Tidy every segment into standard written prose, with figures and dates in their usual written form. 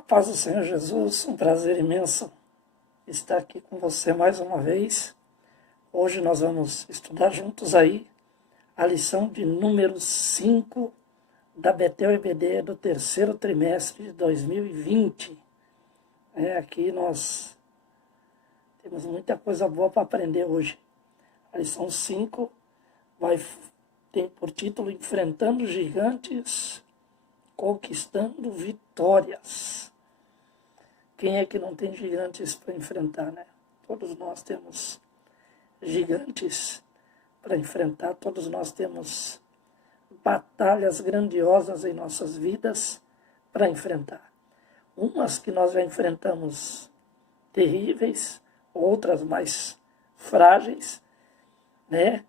A paz do Senhor Jesus, um prazer imenso estar aqui com você mais uma vez. Hoje nós vamos estudar juntos aí a lição de número 5 da Betel EBD do terceiro trimestre de 2020. Aqui nós temos muita coisa boa para aprender hoje. A lição 5 tem por título Enfrentando Gigantes, Conquistando Vitórias. Quem é que não tem gigantes para enfrentar, né? Todos nós temos gigantes para enfrentar, todos nós temos batalhas grandiosas em nossas vidas para enfrentar. Umas que nós já enfrentamos terríveis, outras mais frágeis, né?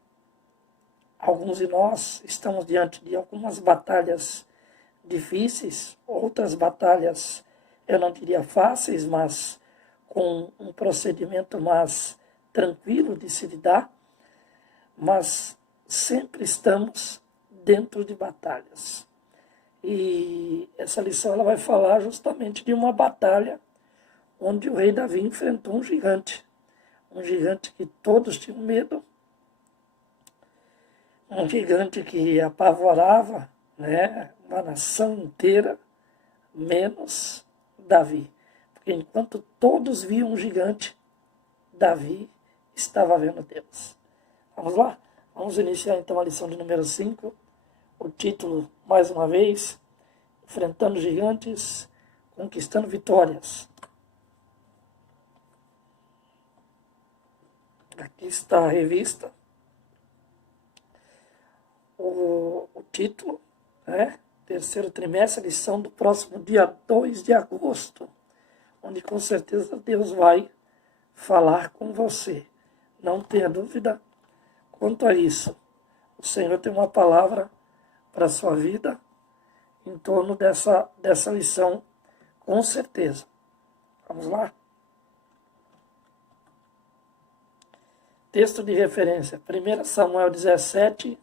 Alguns de nós estamos diante de algumas batalhas difíceis, outras batalhas, eu não diria fáceis, mas com um procedimento mais tranquilo de se lidar, mas sempre estamos dentro de batalhas. E essa lição ela vai falar justamente de uma batalha onde o rei Davi enfrentou um gigante que todos tinham medo, um gigante que apavorava, né, uma nação inteira, menos Davi. Porque enquanto todos viam um gigante, Davi estava vendo Deus. Vamos lá? Vamos iniciar então a lição de número 5. O título, mais uma vez, Enfrentando Gigantes, Conquistando Vitórias. Aqui está a revista. O título, né? Terceiro trimestre, lição do próximo dia 2 de agosto, onde com certeza Deus vai falar com você. Não tenha dúvida quanto a isso. O Senhor tem uma palavra para a sua vida em torno dessa lição, com certeza. Vamos lá? Texto de referência, 1 Samuel 17,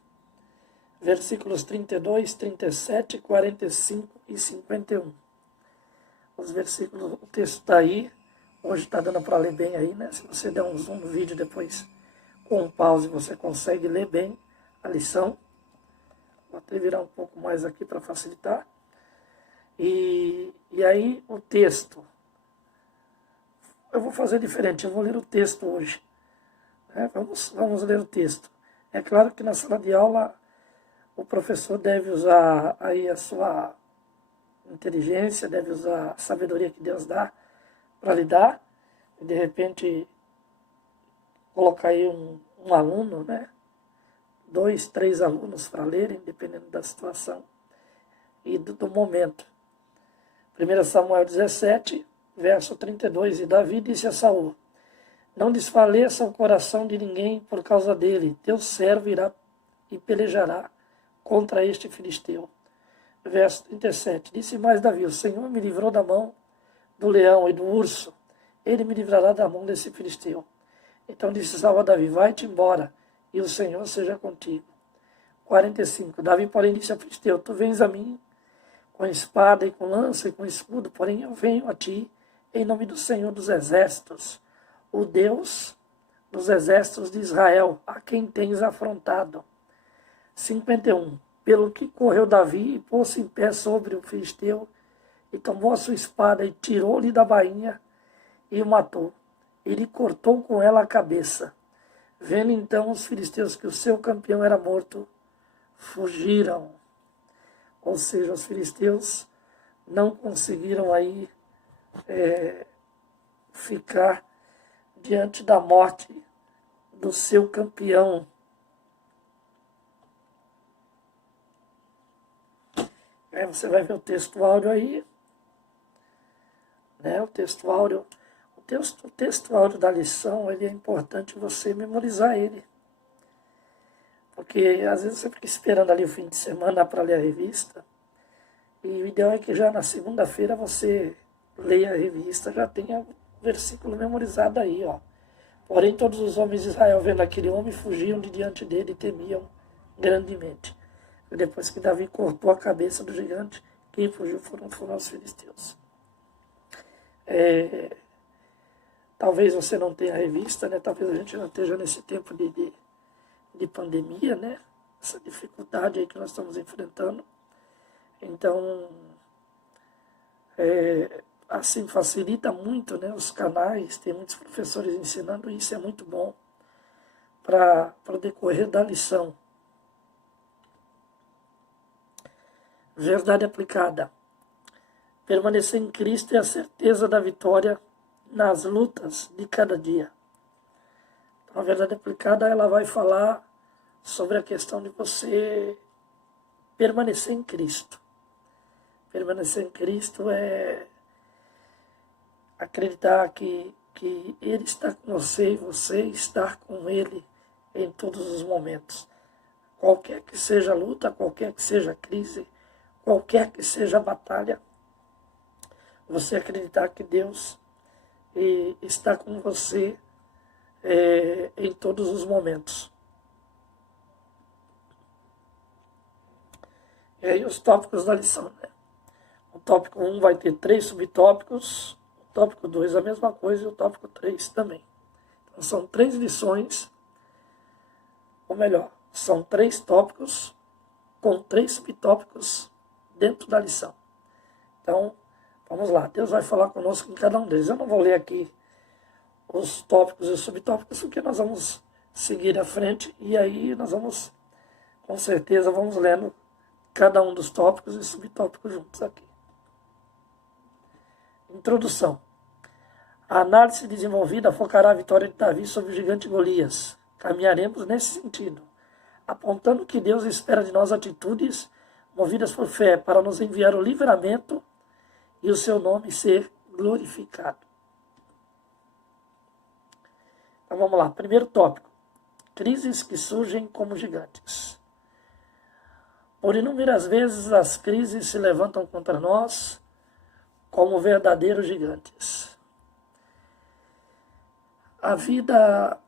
versículos 32, 37, 45 e 51. Os versículos, o texto está aí. Hoje está dando para ler bem aí, né? Se você der um zoom no vídeo depois, com um pause, você consegue ler bem a lição. Vou até virar um pouco mais aqui para facilitar. E aí o texto. Eu vou fazer diferente, eu vou ler o texto hoje. Vamos ler o texto. É claro que na sala de aula o professor deve usar aí a sua inteligência, deve usar a sabedoria que Deus dá para lidar. E de repente colocar aí um aluno, né? 2, 3 alunos para lerem, dependendo da situação e do momento. 1 Samuel 17, verso 32. E Davi disse a Saul: não desfaleça o coração de ninguém por causa dele, teu servo irá e pelejará contra este filisteu. Verso 37. Disse mais Davi: o Senhor me livrou da mão do leão e do urso, ele me livrará da mão desse filisteu. Então disse Saul a Davi: vai-te embora, e o Senhor seja contigo. 45. Davi, porém, disse ao filisteu: tu vens a mim com espada e com lança e com escudo, porém eu venho a ti em nome do Senhor dos exércitos, o Deus dos exércitos de Israel, a quem tens afrontado. 51. Pelo que correu Davi e pôs-se em pé sobre o filisteu, e tomou a sua espada e tirou-lhe da bainha e o matou. Ele cortou com ela a cabeça. Vendo então os filisteus que o seu campeão era morto, fugiram. Ou seja, os filisteus não conseguiram aí ficar diante da morte do seu campeão. Você vai ver o texto áudio aí, né? O texto áudio da lição, ele é importante você memorizar ele. Porque às vezes você fica esperando ali o fim de semana para ler a revista, e o ideal é que já na segunda-feira você leia a revista, já tenha o versículo memorizado aí, ó. Porém todos os homens de Israel, vendo aquele homem, fugiam de diante dele e temiam grandemente. Depois que Davi cortou a cabeça do gigante, quem fugiu foram os filisteus. Talvez você não tenha revista, né? Talvez a gente não esteja nesse tempo de pandemia, né? Essa dificuldade aí que nós estamos enfrentando. Então, assim facilita muito, né? Os canais, tem muitos professores ensinando, e isso é muito bom para o decorrer da lição. Verdade aplicada. Permanecer em Cristo é a certeza da vitória nas lutas de cada dia. Então, a verdade aplicada, ela vai falar sobre a questão de você permanecer em Cristo. Permanecer em Cristo é acreditar que Ele está com você e você está com Ele em todos os momentos. Qualquer que seja a luta, qualquer que seja a crise, qualquer que seja a batalha, você acreditar que Deus está com você em todos os momentos. E aí os tópicos da lição, né? O tópico 1 vai ter 3 subtópicos, o tópico 2 a mesma coisa e o tópico 3 também. Então são 3 lições, ou melhor, são 3 tópicos com 3 subtópicos dentro da lição. Então, vamos lá, Deus vai falar conosco em cada um deles. Eu não vou ler aqui os tópicos e os subtópicos, porque nós vamos seguir à frente e aí nós vamos, com certeza, vamos lendo cada um dos tópicos e subtópicos juntos aqui. Introdução. A análise desenvolvida focará a vitória de Davi sobre o gigante Golias. Caminharemos nesse sentido, apontando que Deus espera de nós atitudes movidas por fé para nos enviar o livramento e o seu nome ser glorificado. Então vamos lá, primeiro tópico. Crises que surgem como gigantes. Por inúmeras vezes as crises se levantam contra nós como verdadeiros gigantes. A vida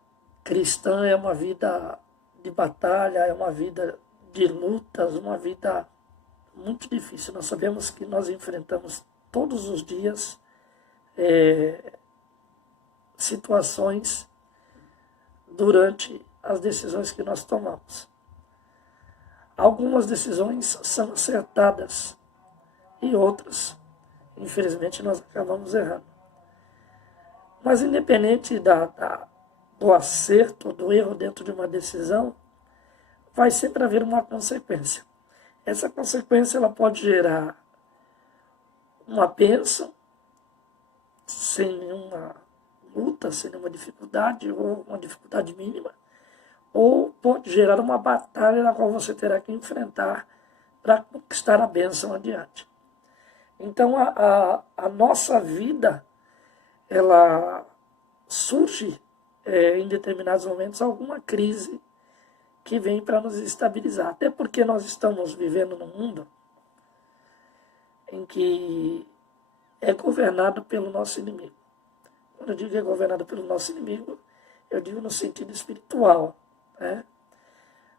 cristã é uma vida de batalha, é uma vida de lutas, uma vida muito difícil. Nós sabemos que nós enfrentamos todos os dias situações durante as decisões que nós tomamos. Algumas decisões são acertadas e outras, infelizmente, nós acabamos errando. Mas independente do acerto ou do erro dentro de uma decisão, vai sempre haver uma consequência. Essa consequência ela pode gerar uma bênção, sem nenhuma luta, sem nenhuma dificuldade, ou uma dificuldade mínima, ou pode gerar uma batalha na qual você terá que enfrentar para conquistar a bênção adiante. Então a nossa vida, ela surge em determinados momentos alguma crise que vem para nos estabilizar. Até porque nós estamos vivendo num mundo em que é governado pelo nosso inimigo. Quando eu digo que é governado pelo nosso inimigo, eu digo no sentido espiritual. Né?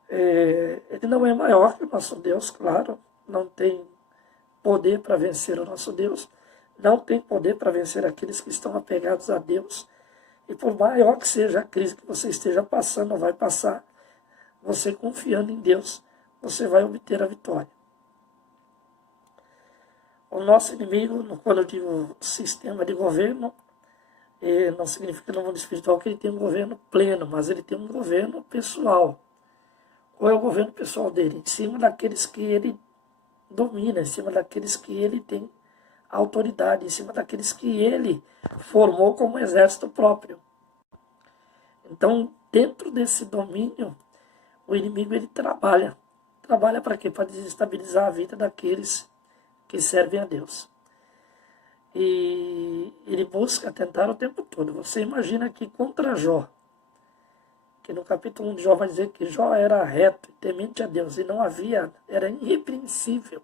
Ele não é maior que o nosso Deus, claro, não tem poder para vencer o nosso Deus, não tem poder para vencer aqueles que estão apegados a Deus. E por maior que seja a crise que você esteja passando ou vai passar, você confiando em Deus, você vai obter a vitória. O nosso inimigo, quando eu digo sistema de governo, não significa no mundo espiritual que ele tem um governo pleno, mas ele tem um governo pessoal. Qual é o governo pessoal dele? Em cima daqueles que ele domina, em cima daqueles que ele tem autoridade, em cima daqueles que ele formou como exército próprio. Então, dentro desse domínio, o inimigo ele trabalha. Trabalha para quê? Para desestabilizar a vida daqueles que servem a Deus. E ele busca tentar o tempo todo. Você imagina que contra Jó, que no capítulo 1 de Jó vai dizer que Jó era reto e temente a Deus, e não havia, era irrepreensível.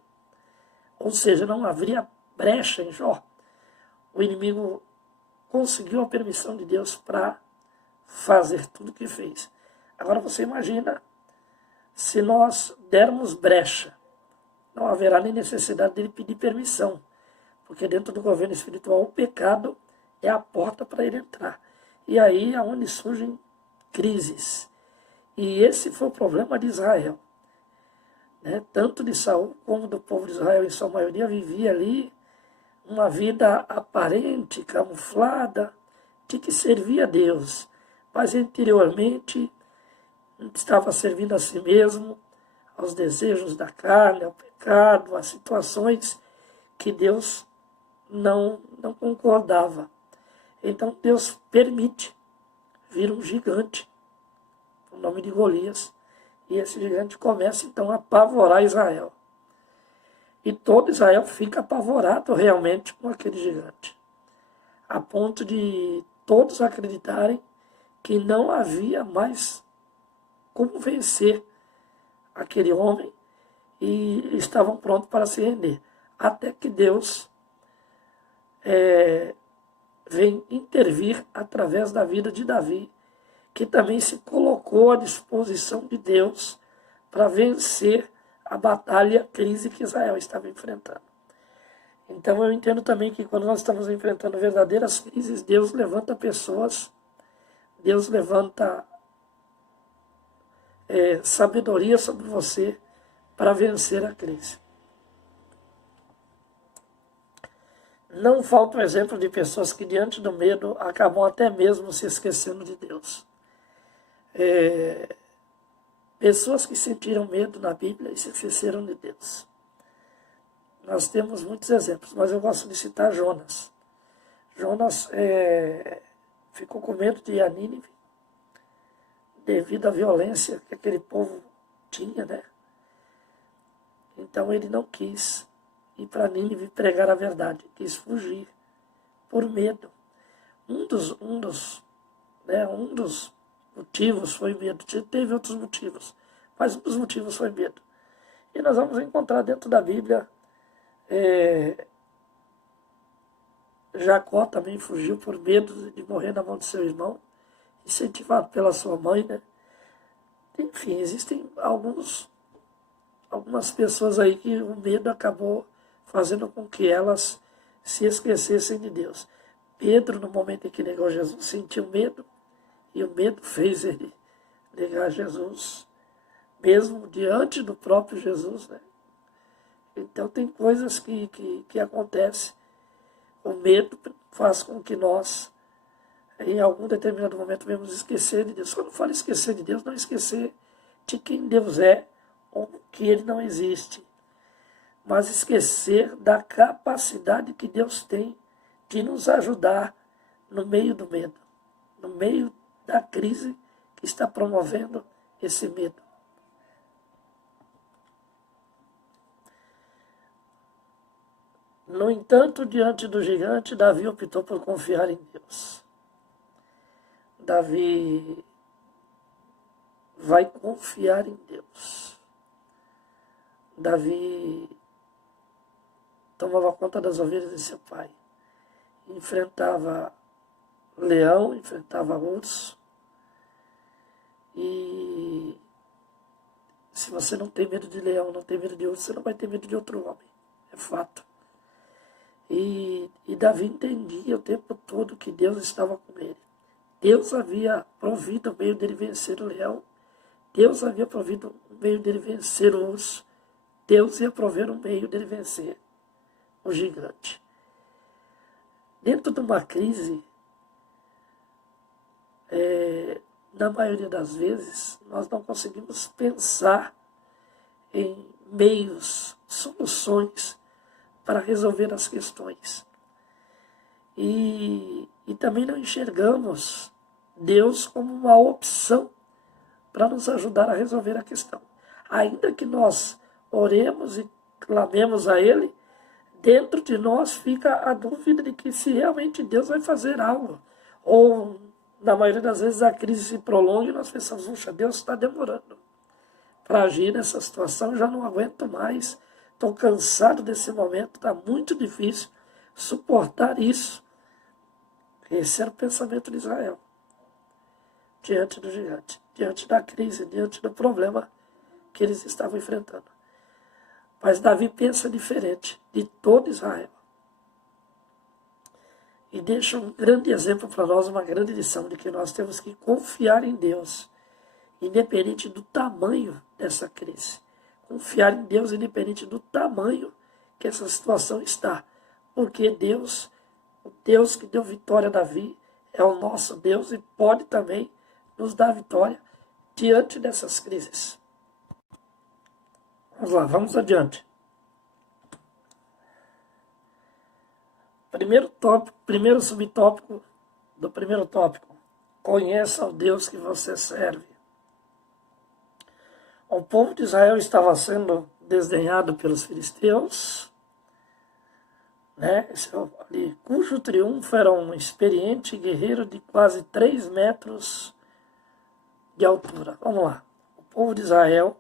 Ou seja, não haveria brecha em Jó. O inimigo conseguiu a permissão de Deus para fazer tudo o que fez. Agora você imagina se nós dermos brecha. Não haverá nem necessidade dele pedir permissão, Porque dentro do governo espiritual o pecado é a porta para ele entrar. E aí é onde surgem crises. E esse foi o problema de Israel. Né? Tanto de Saul como do povo de Israel, em sua maioria, vivia ali uma vida aparente, camuflada, de que servia a Deus, mas interiormente estava servindo a si mesmo, aos desejos da carne, ao pecado, às situações que Deus não concordava. Então Deus permite vir um gigante, o nome de Golias, e esse gigante começa então a apavorar Israel. E todo Israel fica apavorado realmente com aquele gigante, a ponto de todos acreditarem que não havia mais como vencer aquele homem e estavam prontos para se render. Até que Deus vem intervir através da vida de Davi, que também se colocou à disposição de Deus para vencer a batalha, a crise que Israel estava enfrentando. Então eu entendo também que quando nós estamos enfrentando verdadeiras crises, Deus levanta pessoas, Deus levanta sabedoria sobre você para vencer a crise. Não falta o exemplo de pessoas que diante do medo acabam até mesmo se esquecendo de Deus. Pessoas que sentiram medo na Bíblia e se esqueceram de Deus. Nós temos muitos exemplos, mas eu gosto de citar Jonas. Jonas ficou com medo de ir a Nínive, devido à violência que aquele povo tinha, né? Então ele não quis ir para Nínive pregar a verdade, quis fugir por medo. Um dos motivos foi medo. Teve outros motivos, mas um dos motivos foi medo. E nós vamos encontrar dentro da Bíblia, Jacó também fugiu por medo de morrer na mão de seu irmão, incentivado pela sua mãe, né? Enfim, existem algumas pessoas aí que o medo acabou fazendo com que elas se esquecessem de Deus. Pedro, no momento em que negou Jesus, sentiu medo, e o medo fez ele negar Jesus, mesmo diante do próprio Jesus, né? Então tem coisas que acontecem. O medo faz com que nós, em algum determinado momento, venhamos esquecer de Deus. Quando eu falo esquecer de Deus, não esquecer de quem Deus é ou que Ele não existe, mas esquecer da capacidade que Deus tem de nos ajudar no meio do medo, no meio da crise que está promovendo esse medo. No entanto, diante do gigante, Davi optou por confiar em Deus. Davi vai confiar em Deus. Davi tomava conta das ovelhas de seu pai. Enfrentava leão, enfrentava urso. E se você não tem medo de leão, não tem medo de urso, você não vai ter medo de outro homem. É fato. E Davi entendia o tempo todo que Deus estava com ele. Deus havia provido o meio dele vencer o leão. Deus havia provido o meio dele vencer o urso. Deus ia prover o meio dele vencer o gigante. Dentro de uma crise, na maioria das vezes, nós não conseguimos pensar em meios, soluções para resolver as questões. E também não enxergamos Deus como uma opção para nos ajudar a resolver a questão. Ainda que nós oremos e clamemos a Ele, dentro de nós fica a dúvida de que se realmente Deus vai fazer algo. Ou, na maioria das vezes, a crise se prolonga e nós pensamos, puxa, Deus está demorando para agir nessa situação, já não aguento mais, estou cansado desse momento, está muito difícil suportar isso. Esse era o pensamento de Israel, diante do gigante, diante da crise, diante do problema que eles estavam enfrentando. Mas Davi pensa diferente de todo Israel. e deixa um grande exemplo para nós, uma grande lição de que nós temos que confiar em Deus, independente do tamanho dessa crise. Confiar em Deus independente do tamanho que essa situação está. Porque Deus, o Deus que deu vitória a Davi, é o nosso Deus e pode também nos dar vitória diante dessas crises. Vamos lá, vamos adiante. Primeiro subtópico do primeiro tópico. Conheça o Deus que você serve. O povo de Israel estava sendo desdenhado pelos filisteus, né? Cujo triunfo era um experiente guerreiro de quase 3 metros de altura. Vamos lá. O povo de Israel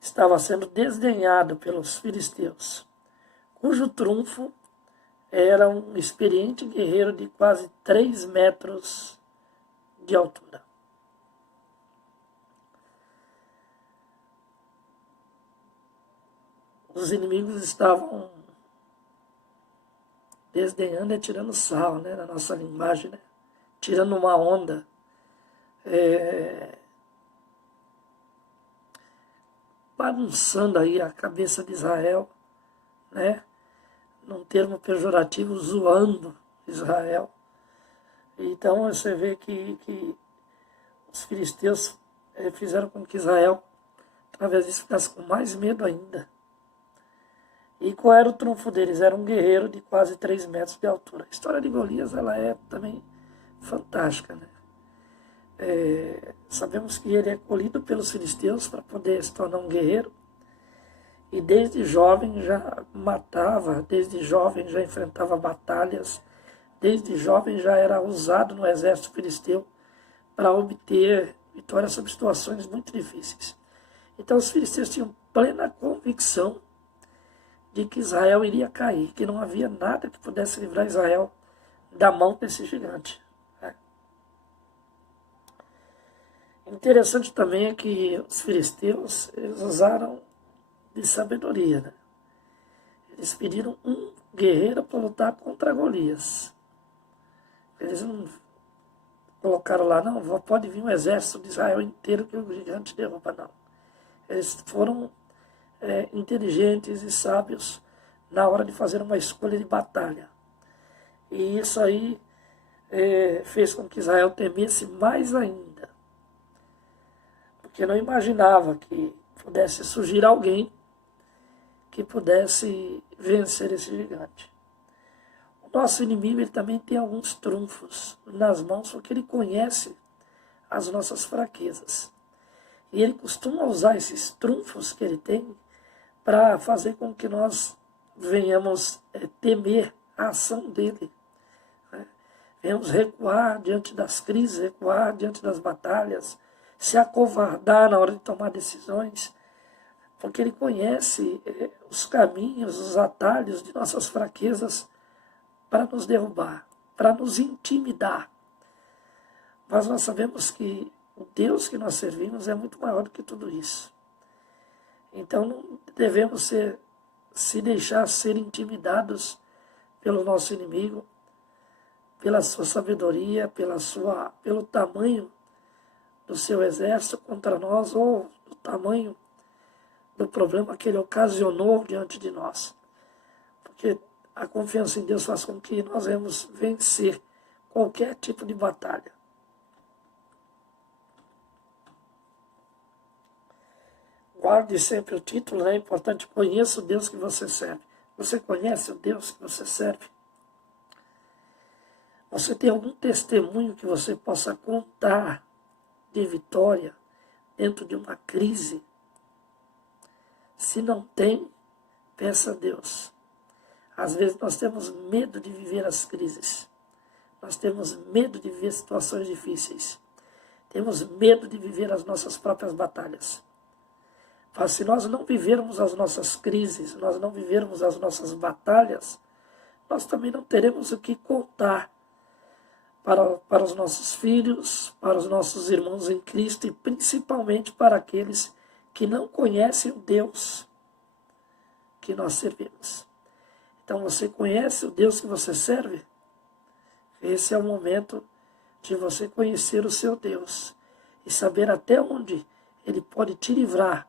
estava sendo desdenhado pelos filisteus, cujo triunfo era um experiente guerreiro de quase 3 metros de altura. Os inimigos estavam desdenhando e tirando sarro, né, na nossa linguagem, né? Tirando uma onda. Bagunçando aí a cabeça de Israel, né? Num termo pejorativo, zoando Israel. Então você vê que os filisteus fizeram com que Israel, através disso, ficasse com mais medo ainda. E qual era o trunfo deles? Era um guerreiro de quase 3 metros de altura. A história de Golias, ela é também fantástica, né? Sabemos que ele é escolhido pelos filisteus para poder se tornar um guerreiro. E desde jovem já matava, desde jovem já enfrentava batalhas, desde jovem já era usado no exército filisteu para obter vitórias sobre situações muito difíceis. Então os filisteus tinham plena convicção de que Israel iria cair, que não havia nada que pudesse livrar Israel da mão desse gigante. Interessante também é que os filisteus eles usaram de sabedoria, né? Eles pediram um guerreiro para lutar contra Golias. Eles não colocaram lá, não, pode vir um exército de Israel inteiro que o gigante derruba, não. Eles foram inteligentes e sábios na hora de fazer uma escolha de batalha. E isso aí fez com que Israel temesse mais ainda. Porque não imaginava que pudesse surgir alguém que pudesse vencer esse gigante. O nosso inimigo ele também tem alguns trunfos nas mãos, porque ele conhece as nossas fraquezas. E ele costuma usar esses trunfos que ele tem para fazer com que nós venhamos temer a ação dele. Né? Venhamos recuar diante das crises, recuar diante das batalhas, se acovardar na hora de tomar decisões, porque ele conhece os caminhos, os atalhos de nossas fraquezas para nos derrubar, para nos intimidar. Mas nós sabemos que o Deus que nós servimos é muito maior do que tudo isso. Então não devemos se deixar ser intimidados pelo nosso inimigo, pela sua sabedoria, pelo tamanho do seu exército contra nós, ou do tamanho do problema que ele ocasionou diante de nós. Porque a confiança em Deus faz com que nós venhamos vencer qualquer tipo de batalha. Guarde sempre o título, é importante, conheça o Deus que você serve. Você conhece o Deus que você serve? Você tem algum testemunho que você possa contar de vitória dentro de uma crise? Se não tem, peça a Deus. Às vezes nós temos medo de viver as crises. Nós temos medo de viver situações difíceis. Temos medo de viver as nossas próprias batalhas. Mas se nós não vivermos as nossas crises, nós não vivermos as batalhas, nós também não teremos o que contar para os nossos filhos, para os nossos irmãos em Cristo e principalmente para aqueles que não conhecem o Deus que nós servimos. Então você conhece o Deus que você serve? Esse é o momento de você conhecer o seu Deus e saber até onde Ele pode te livrar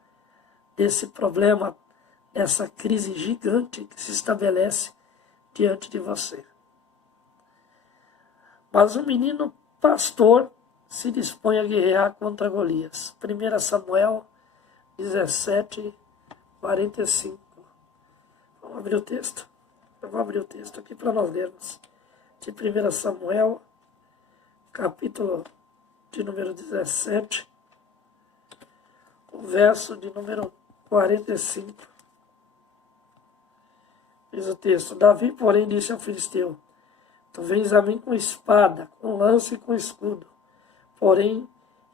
desse problema, dessa crise gigante que se estabelece diante de você. Mas o menino pastor se dispõe a guerrear contra Golias. 1 Samuel 17, 45. Vamos abrir o texto? Eu vou abrir o texto aqui para nós lermos. De 1 Samuel, capítulo de número 17, o verso de número 45. Diz o texto: Davi, porém, disse ao filisteu: Tu vens a mim com espada, com lança e com escudo. Porém,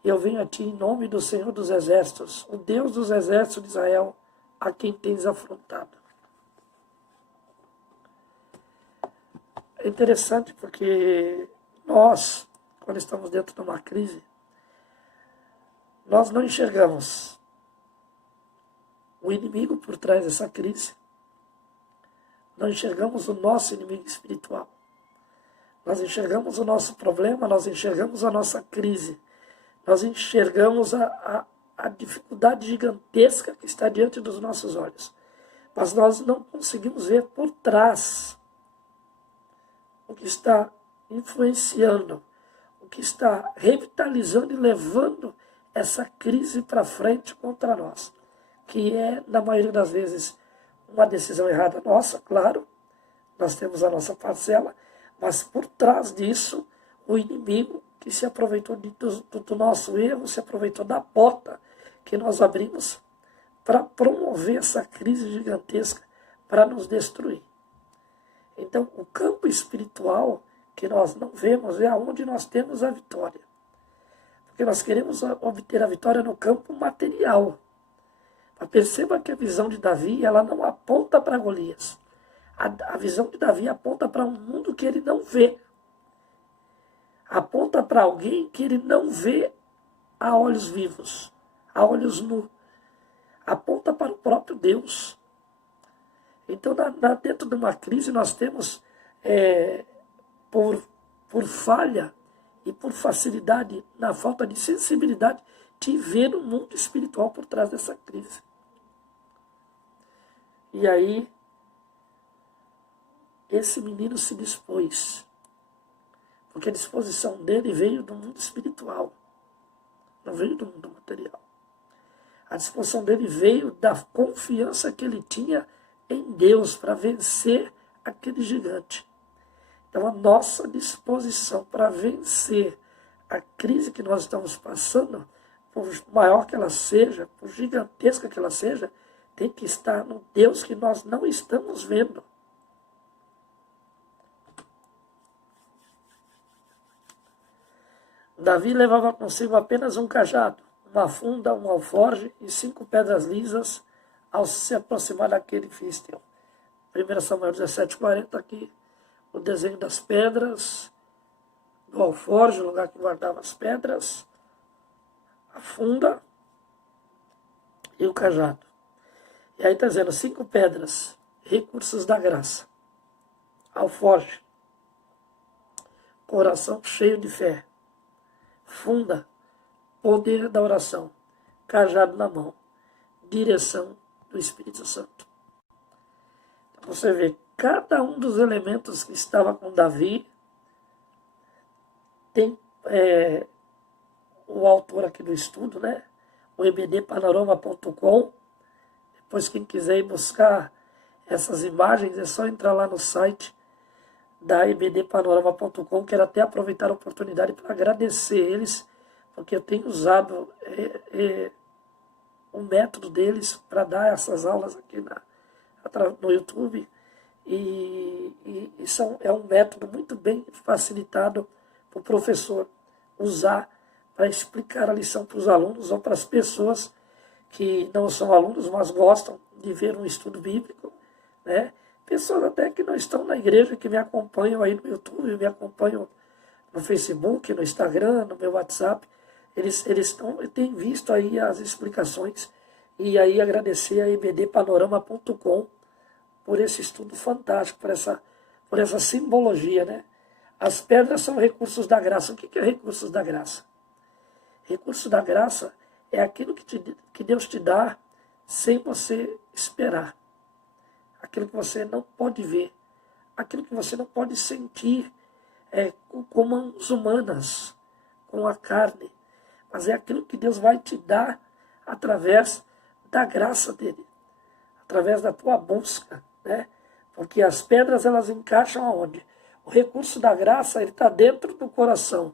eu venho a ti em nome do Senhor dos Exércitos, o Deus dos Exércitos de Israel, a quem tens afrontado. É interessante porque nós, quando estamos dentro de uma crise, nós não enxergamos o inimigo por trás dessa crise. Não enxergamos o nosso inimigo espiritual. Nós enxergamos o nosso problema, nós enxergamos a nossa crise. Nós enxergamos a dificuldade gigantesca que está diante dos nossos olhos. Mas nós não conseguimos ver por trás o que está influenciando, o que está revitalizando e levando essa crise para frente contra nós. Que é, na maioria das vezes, uma decisão errada nossa, claro. Nós temos a nossa parcela, mas por trás disso, o inimigo que se aproveitou do nosso erro, se aproveitou da porta que nós abrimos para promover essa crise gigantesca, para nos destruir. Então, o campo espiritual que nós não vemos é onde nós temos a vitória. Porque nós queremos obter a vitória no campo material. Mas perceba que a visão de Davi, ela não aponta para Golias. A visão de Davi aponta para um mundo que ele não vê. Aponta para alguém que ele não vê a olhos vivos, a olhos nus. Aponta para o próprio Deus. Então, dentro de uma crise, nós temos, por falha e por facilidade, na falta de sensibilidade, de ver o mundo espiritual por trás dessa crise. E aí, esse menino se dispôs, porque a disposição dele veio do mundo espiritual, não veio do mundo material. A disposição dele veio da confiança que ele tinha em Deus para vencer aquele gigante. Então, a nossa disposição para vencer a crise que nós estamos passando, por maior que ela seja, por gigantesca que ela seja, tem que estar no Deus que nós não estamos vendo. Davi levava consigo apenas um cajado, uma funda, um alforje e 5 pedras lisas ao se aproximar daquele filisteu. 1 Samuel 17:40, aqui o desenho das pedras, do alforje, o lugar que guardava as pedras, a funda e o cajado. E aí está dizendo 5 pedras, recursos da graça, alforje, coração cheio de fé, funda, poder da oração, cajado na mão, direção do Espírito Santo. Então você vê, cada um dos elementos que estava com Davi, tem o autor aqui do estudo, né? O ebdpanorama.com. Depois, quem quiser ir buscar essas imagens, é só entrar lá no site da ebdpanorama.com. Quero até aproveitar a oportunidade para agradecer eles, porque eu tenho usado o método deles para dar essas aulas aqui no YouTube. E é um método muito bem facilitado para o professor usar para explicar a lição para os alunos ou para as pessoas que não são alunos, mas gostam de ver um estudo bíblico, né? Pessoas até que não estão na igreja, que me acompanham aí no YouTube, me acompanham no Facebook, no Instagram, no meu WhatsApp. Eles têm visto aí as explicações. E aí agradecer a ebdpanorama.com por esse estudo fantástico, por essa simbologia, né? As pedras são recursos da graça. O que é recursos da graça? Recurso da graça é aquilo que Deus te dá sem você esperar. Aquilo que você não pode ver. Aquilo que você não pode sentir com mãos humanas, com a carne. Mas é aquilo que Deus vai te dar através da graça dele. Através da tua busca, né? Porque as pedras, elas encaixam aonde? O recurso da graça, ele está dentro do coração.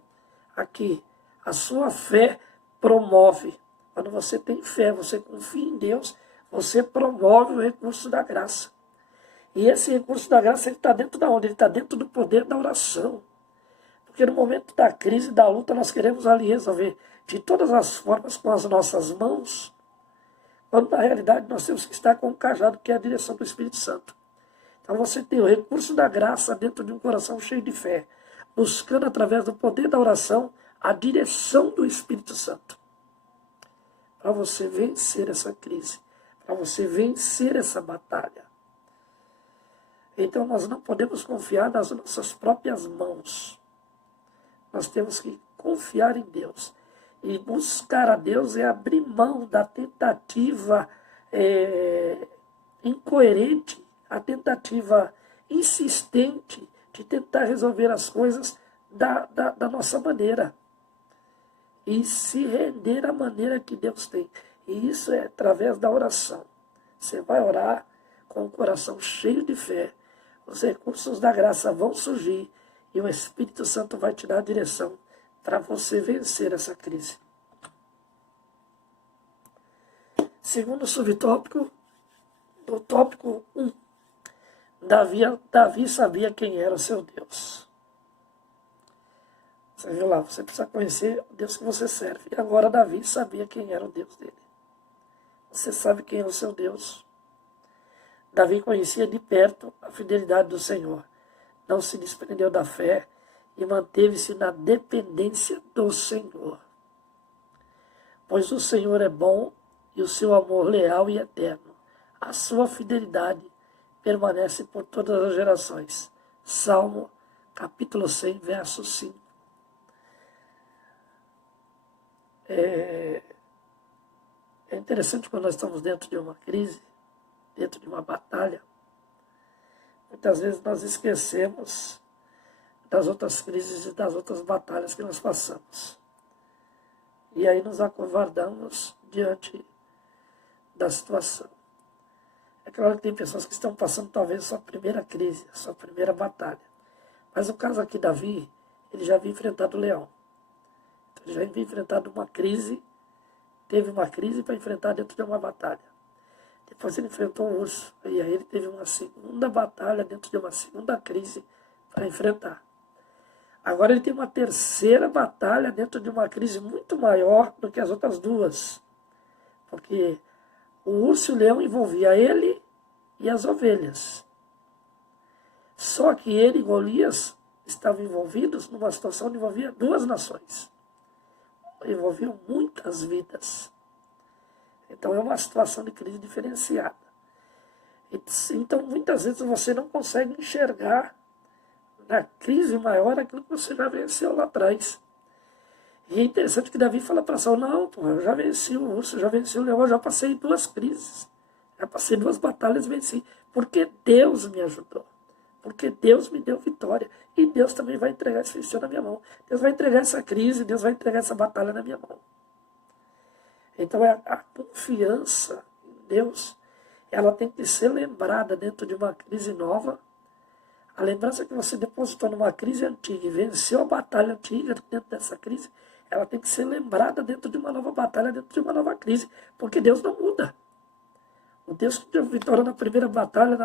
Aqui, a sua fé promove. Quando você tem fé, você confia em Deus, você promove o recurso da graça. E esse recurso da graça, ele está dentro da onde? Ele está dentro do poder da oração. Porque no momento da crise, da luta, nós queremos ali resolver de todas as formas com as nossas mãos, quando na realidade nós temos que estar com o cajado, que é a direção do Espírito Santo. Então você tem o recurso da graça dentro de um coração cheio de fé, buscando através do poder da oração a direção do Espírito Santo. Para você vencer essa crise, para você vencer essa batalha. Então nós não podemos confiar nas nossas próprias mãos. Nós temos que confiar em Deus. E buscar a Deus é abrir mão da tentativa incoerente, a tentativa insistente de tentar resolver as coisas da nossa maneira. E se render à maneira que Deus tem. E isso é através da oração. Você vai orar com o coração cheio de fé. Os recursos da graça vão surgir. E o Espírito Santo vai te dar a direção para você vencer essa crise. Segundo subtópico, do tópico 1. Davi sabia quem era o seu Deus. Você viu lá, você precisa conhecer o Deus que você serve. E agora Davi sabia quem era o Deus dele. Você sabe quem é o seu Deus? Davi conhecia de perto a fidelidade do Senhor. Não se desprendeu da fé e manteve-se na dependência do Senhor. Pois o Senhor é bom e o seu amor leal e eterno. A sua fidelidade permanece por todas as gerações. Salmo, capítulo 100, verso 5. É interessante quando nós estamos dentro de uma crise, dentro de uma batalha. Muitas vezes nós esquecemos das outras crises e das outras batalhas que nós passamos. E aí nos acovardamos diante da situação. É claro que tem pessoas que estão passando talvez a sua primeira crise, a sua primeira batalha. Mas no caso aqui, Davi, ele já havia enfrentado o leão. Então, ele já havia enfrentado uma crise, teve uma crise para enfrentar dentro de uma batalha. Depois ele enfrentou o urso, e aí ele teve uma segunda batalha dentro de uma segunda crise para enfrentar. Agora ele tem uma terceira batalha dentro de uma crise muito maior do que as outras duas. Porque o urso e o leão envolvia ele e as ovelhas. Só que ele e Golias estavam envolvidos numa situação que envolvia duas nações. Envolviam muitas vidas. Então é uma situação de crise diferenciada. Então muitas vezes você não consegue enxergar na crise maior aquilo que você já venceu lá atrás. E é interessante que Davi fala para Saul, não, pô, eu já venci o urso, eu já venci o leão, eu já passei 2 crises. Já passei 2 batalhas e venci. Porque Deus me ajudou. Porque Deus me deu vitória. E Deus também vai entregar esse feitiço na minha mão. Deus vai entregar essa crise, Deus vai entregar essa batalha na minha mão. Então a confiança em Deus, ela tem que ser lembrada dentro de uma crise nova. A lembrança que você depositou numa crise antiga e venceu a batalha antiga dentro dessa crise, ela tem que ser lembrada dentro de uma nova batalha, dentro de uma nova crise, porque Deus não muda. O Deus que deu vitória na primeira batalha,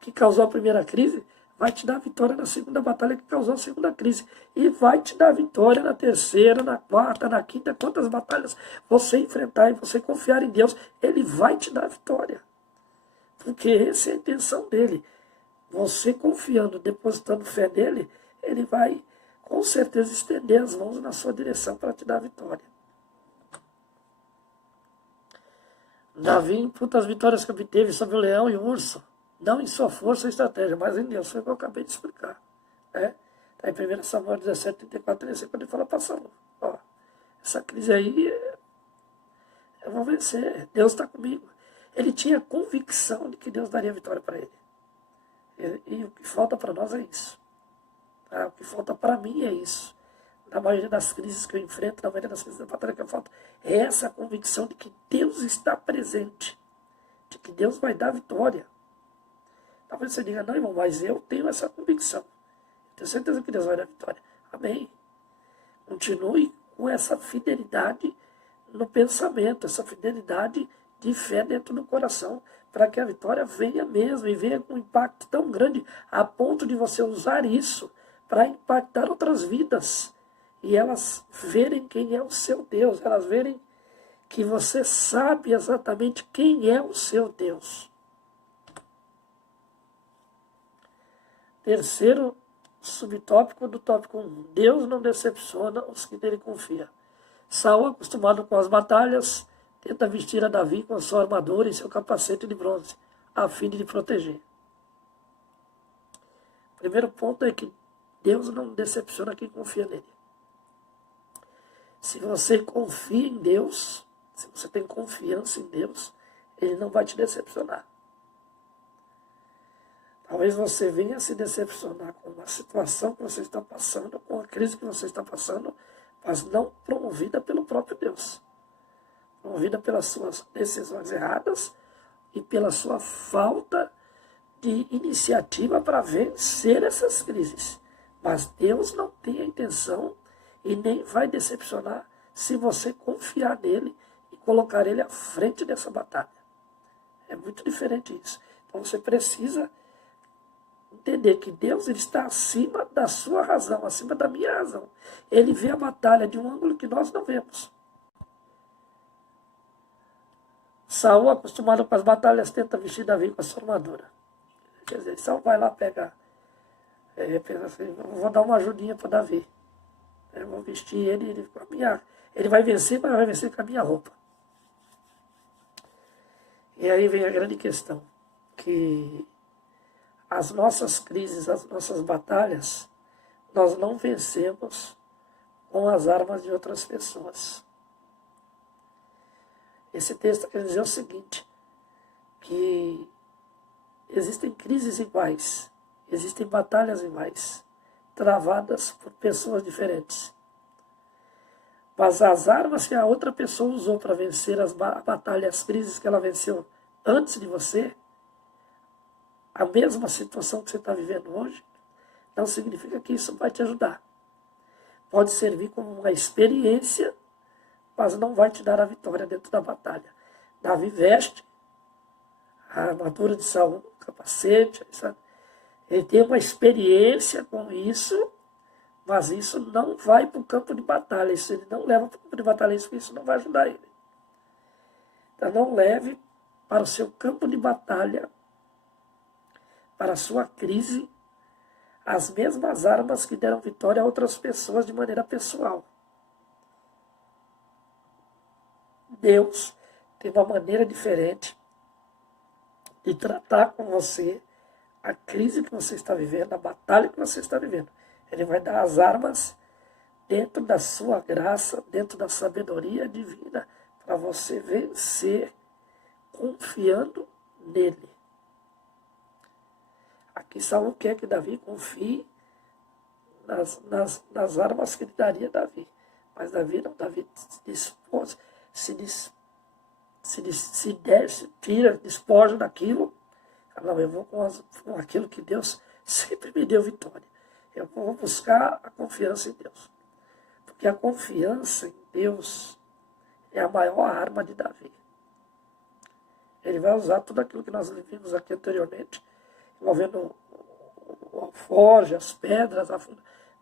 que causou a primeira crise, vai te dar vitória na segunda batalha que causou a segunda crise. E vai te dar vitória na terceira, na quarta, na quinta, quantas batalhas você enfrentar e você confiar em Deus, Ele vai te dar vitória. Porque essa é a intenção dele. Você confiando, depositando fé nele, ele vai com certeza estender as mãos na sua direção para te dar a vitória. Davi imputa as vitórias que obteve sobre o leão e o urso, não em sua força ou estratégia, mas em Deus, foi o que eu acabei de explicar. Né? Está em 1 Samuel 17, 34, 35, quando ele fala para Saul, ó, essa crise aí, eu vou vencer, Deus está comigo. Ele tinha convicção de que Deus daria vitória para ele. E o que falta para nós é isso. Tá? O que falta para mim é isso. Na maioria das crises que eu enfrento, na maioria das crises da batalha que eu falta, é essa convicção de que Deus está presente, de que Deus vai dar vitória. Talvez você diga, não, irmão, mas eu tenho essa convicção. Eu tenho certeza que Deus vai dar vitória. Amém. Continue com essa fidelidade no pensamento, essa fidelidade de fé dentro do coração, para que a vitória venha mesmo e venha com um impacto tão grande a ponto de você usar isso para impactar outras vidas e elas verem quem é o seu Deus, elas verem que você sabe exatamente quem é o seu Deus. Terceiro subtópico do tópico 1. Deus não decepciona os que nele confiam. Saul, acostumado com as batalhas, tenta vestir a Davi com a sua armadura e seu capacete de bronze, a fim de lhe proteger. O primeiro ponto é que Deus não decepciona quem confia nele. Se você confia em Deus, se você tem confiança em Deus, Ele não vai te decepcionar. Talvez você venha se decepcionar com uma situação que você está passando, com a crise que você está passando, mas não promovida pelo próprio Deus. Promovida pelas suas decisões erradas e pela sua falta de iniciativa para vencer essas crises. Mas Deus não tem a intenção e nem vai decepcionar se você confiar nele e colocar ele à frente dessa batalha. É muito diferente isso. Então você precisa entender que Deus ele está acima da sua razão, acima da minha razão. Ele vê a batalha de um ângulo que nós não vemos. Saul, acostumado com as batalhas, tenta vestir Davi com a sua armadura. Quer dizer, Saul vai lá pegar, pensa assim, vou dar uma ajudinha para Davi. Eu vou vestir ele com a minha... Ele vai vencer, mas vai vencer com a minha roupa. E aí vem a grande questão, que as nossas crises, as nossas batalhas, nós não vencemos com as armas de outras pessoas. Esse texto quer dizer o seguinte, que existem crises iguais, existem batalhas iguais, travadas por pessoas diferentes. Mas as armas que a outra pessoa usou para vencer as batalhas, as crises que ela venceu antes de você, a mesma situação que você está vivendo hoje, não significa que isso vai te ajudar. Pode servir como uma experiência, mas não vai te dar a vitória dentro da batalha. Davi veste a armadura de Saul, o capacete, sabe? Ele tem uma experiência com isso, mas isso não vai para o campo de batalha. Isso ele não leva para o campo de batalha, isso não vai ajudar ele. Então não leve para o seu campo de batalha, para a sua crise, as mesmas armas que deram vitória a outras pessoas de maneira pessoal. Deus tem uma maneira diferente de tratar com você a crise que você está vivendo, a batalha que você está vivendo. Ele vai dar as armas dentro da sua graça, dentro da sabedoria divina, para você vencer confiando nele. Aqui Saul quer que Davi confie nas armas que ele daria a Davi. Mas Davi não, Davi despoja daquilo. Não, eu vou com aquilo que Deus sempre me deu vitória. Eu vou buscar a confiança em Deus. Porque a confiança em Deus é a maior arma de Davi. Ele vai usar tudo aquilo que nós vimos aqui anteriormente, envolvendo o alforje, as pedras,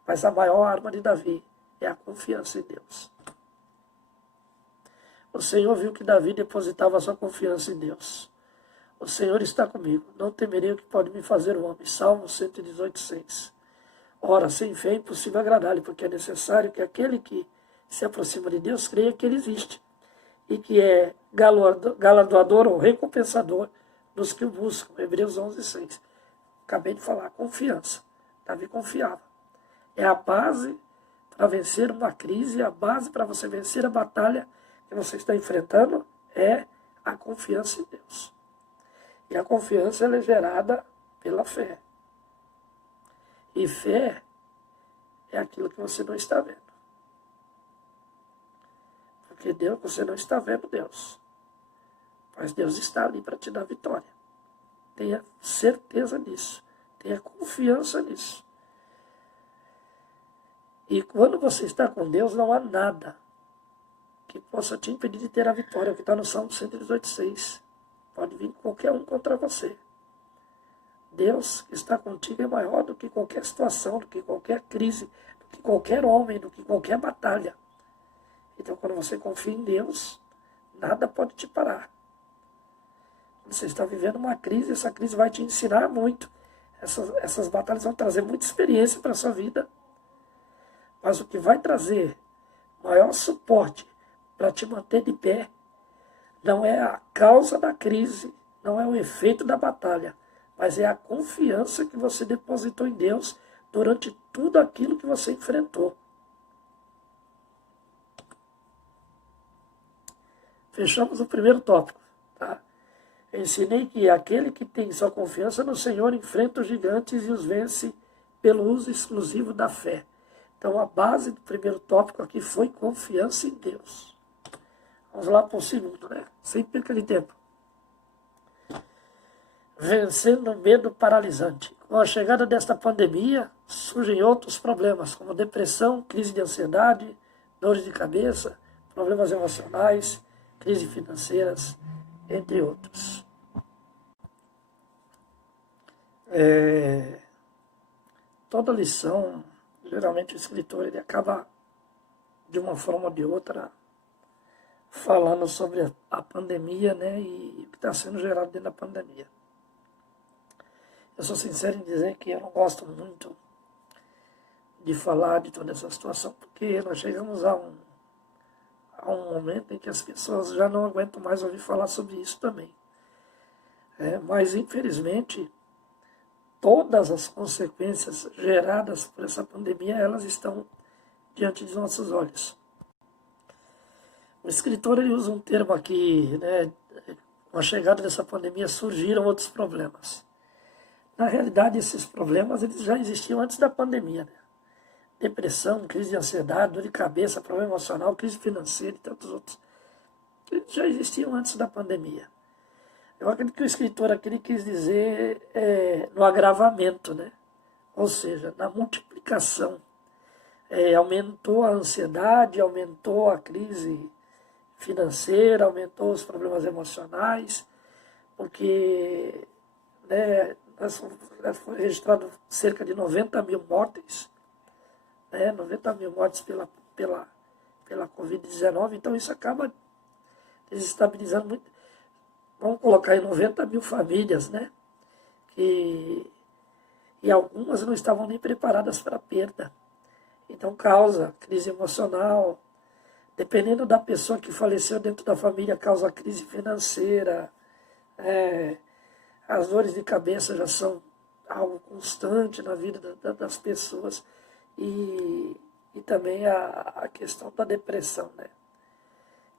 mas a maior arma de Davi é a confiança em Deus. O Senhor viu que Davi depositava a sua confiança em Deus. O Senhor está comigo, não temerei o que pode me fazer o homem. Salmo 118:6. Ora, sem fé é impossível agradar-lhe, porque é necessário que aquele que se aproxima de Deus creia que ele existe e que é galardoador ou recompensador dos que o buscam. Hebreus 11:6. Acabei de falar, confiança. Davi confiava. É a base para vencer uma crise, a base para você vencer a batalha que você está enfrentando é a confiança em Deus. E a confiança ela é gerada pela fé. E fé é aquilo que você não está vendo. Porque Deus, você não está vendo Deus. Mas Deus está ali para te dar vitória. Tenha certeza disso. Tenha confiança nisso. E quando você está com Deus, não há nada que possa te impedir de ter a vitória, o que está no Salmo 118,6. Pode vir qualquer um contra você. Deus que está contigo é maior do que qualquer situação, do que qualquer crise, do que qualquer homem, do que qualquer batalha. Então, quando você confia em Deus, nada pode te parar. Quando você está vivendo uma crise, essa crise vai te ensinar muito. Essas batalhas vão trazer muita experiência para a sua vida. Mas o que vai trazer maior suporte para te manter de pé não é a causa da crise, não é o efeito da batalha, mas é a confiança que você depositou em Deus durante tudo aquilo que você enfrentou. Fechamos o primeiro tópico. Tá? Eu ensinei que aquele que tem sua confiança no Senhor enfrenta os gigantes e os vence pelo uso exclusivo da fé. Então a base do primeiro tópico aqui foi confiança em Deus. Vamos lá para o segundo, né? Sem perca de tempo. Vencendo o medo paralisante. Com a chegada desta pandemia, surgem outros problemas, como depressão, crise de ansiedade, dores de cabeça, problemas emocionais, crises financeiras, entre outros. Toda lição, geralmente o escritor ele acaba, de uma forma ou de outra, falando sobre a pandemia, né, e o que está sendo gerado dentro da pandemia. Eu sou sincero em dizer que eu não gosto muito de falar de toda essa situação, porque nós chegamos a um momento em que as pessoas já não aguentam mais ouvir falar sobre isso também. Mas, infelizmente, todas as consequências geradas por essa pandemia, elas estão diante de nossos olhos. O escritor ele usa um termo aqui, né, com a chegada dessa pandemia surgiram outros problemas. Na realidade, esses problemas eles já existiam antes da pandemia. Né? Depressão, crise de ansiedade, dor de cabeça, problema emocional, crise financeira e tantos outros. Eles já existiam antes da pandemia. Eu acredito que o escritor aqui ele quis dizer no agravamento, né? Ou seja, na multiplicação. Aumentou a ansiedade, aumentou a crise financeira, aumentou os problemas emocionais, porque foi registrado cerca de 90 mil mortes, 90 mil mortes pela Covid-19, então isso acaba desestabilizando muito. Vamos colocar aí 90 mil famílias, né? E algumas não estavam nem preparadas para a perda. Então causa crise emocional. Dependendo da pessoa que faleceu dentro da família, causa crise financeira. As dores de cabeça já são algo constante na vida das pessoas. E também a questão da depressão, né?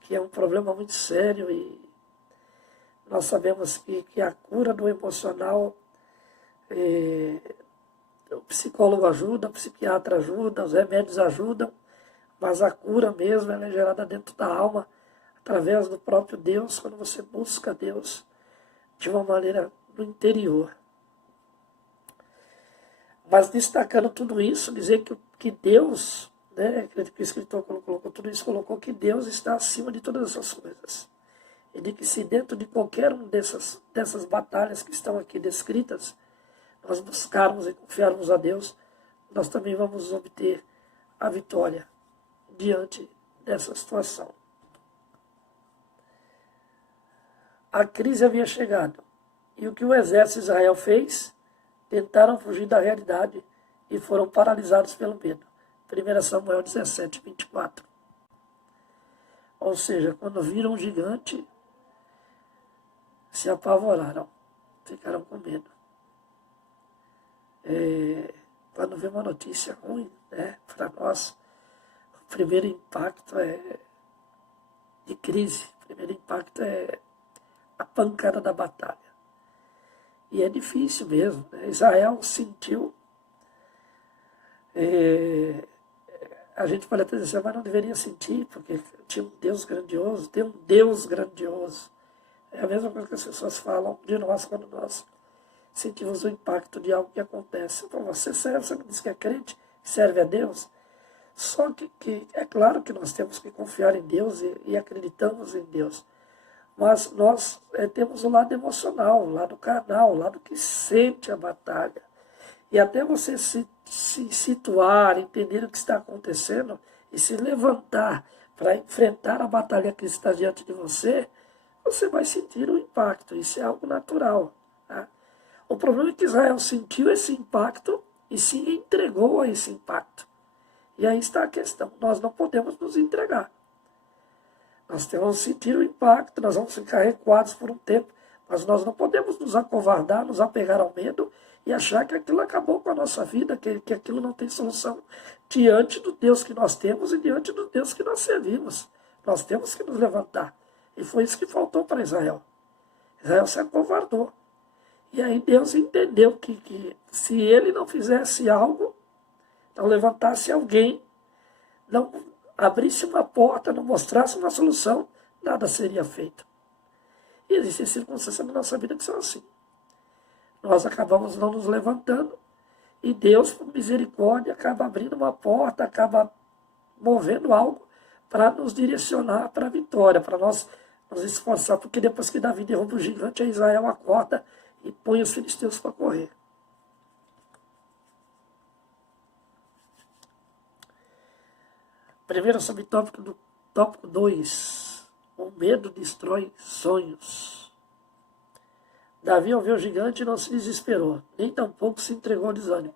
Que é um problema muito sério e nós sabemos que a cura do emocional, o psicólogo ajuda, o psiquiatra ajuda, os remédios ajudam, mas a cura mesmo ela é gerada dentro da alma, através do próprio Deus, quando você busca Deus de uma maneira no interior. Mas destacando tudo isso, dizer que Deus, né, que o escritor colocou tudo isso, colocou que Deus está acima de todas essas coisas. E de que se dentro de qualquer uma dessas batalhas que estão aqui descritas, nós buscarmos e confiarmos a Deus, nós também vamos obter a vitória diante dessa situação. A crise havia chegado, e o que o exército de Israel fez? Tentaram fugir da realidade e foram paralisados pelo medo. 1 Samuel 17, 24. Ou seja, quando viram um gigante, se apavoraram, ficaram com medo. quando vê uma notícia ruim, né, para nós, o primeiro impacto é de crise, o primeiro impacto é a pancada da batalha. E é difícil mesmo, né? Israel sentiu, a gente pode até dizer, mas não deveria sentir, porque tinha um Deus grandioso, tem um Deus grandioso. É a mesma coisa que as pessoas falam de nós quando nós sentimos o impacto de algo que acontece. Então, você serve, você não diz que é crente, serve a Deus. Só que é claro que nós temos que confiar em Deus e acreditamos em Deus. Mas nós temos o lado emocional, o lado carnal, o lado que sente a batalha. E até você se situar, entender o que está acontecendo e se levantar para enfrentar a batalha que está diante de você, você vai sentir o impacto. Isso é algo natural. Tá? O problema é que Israel sentiu esse impacto e se entregou a esse impacto. E aí está a questão. Nós não podemos nos entregar. Nós temos que sentir o impacto, nós vamos ficar recuados por um tempo, mas nós não podemos nos acovardar, nos apegar ao medo e achar que aquilo acabou com a nossa vida, que aquilo não tem solução diante do Deus que nós temos e diante do Deus que nós servimos. Nós temos que nos levantar. E foi isso que faltou para Israel. Israel se acovardou. E aí Deus entendeu que se ele não fizesse algo, não levantasse alguém, não abrisse uma porta, não mostrasse uma solução, nada seria feito. E existem circunstâncias na nossa vida que são assim. Nós acabamos não nos levantando e Deus, por misericórdia, acaba abrindo uma porta, acaba movendo algo para nos direcionar para a vitória, para nós nos esforçar, porque depois que Davi derruba o gigante, Israel acorda e põe os filisteus para correr. Primeiro subtópico do tópico 2. O medo destrói sonhos. Davi, ao ver o gigante, não se desesperou, nem tampouco se entregou ao desânimo.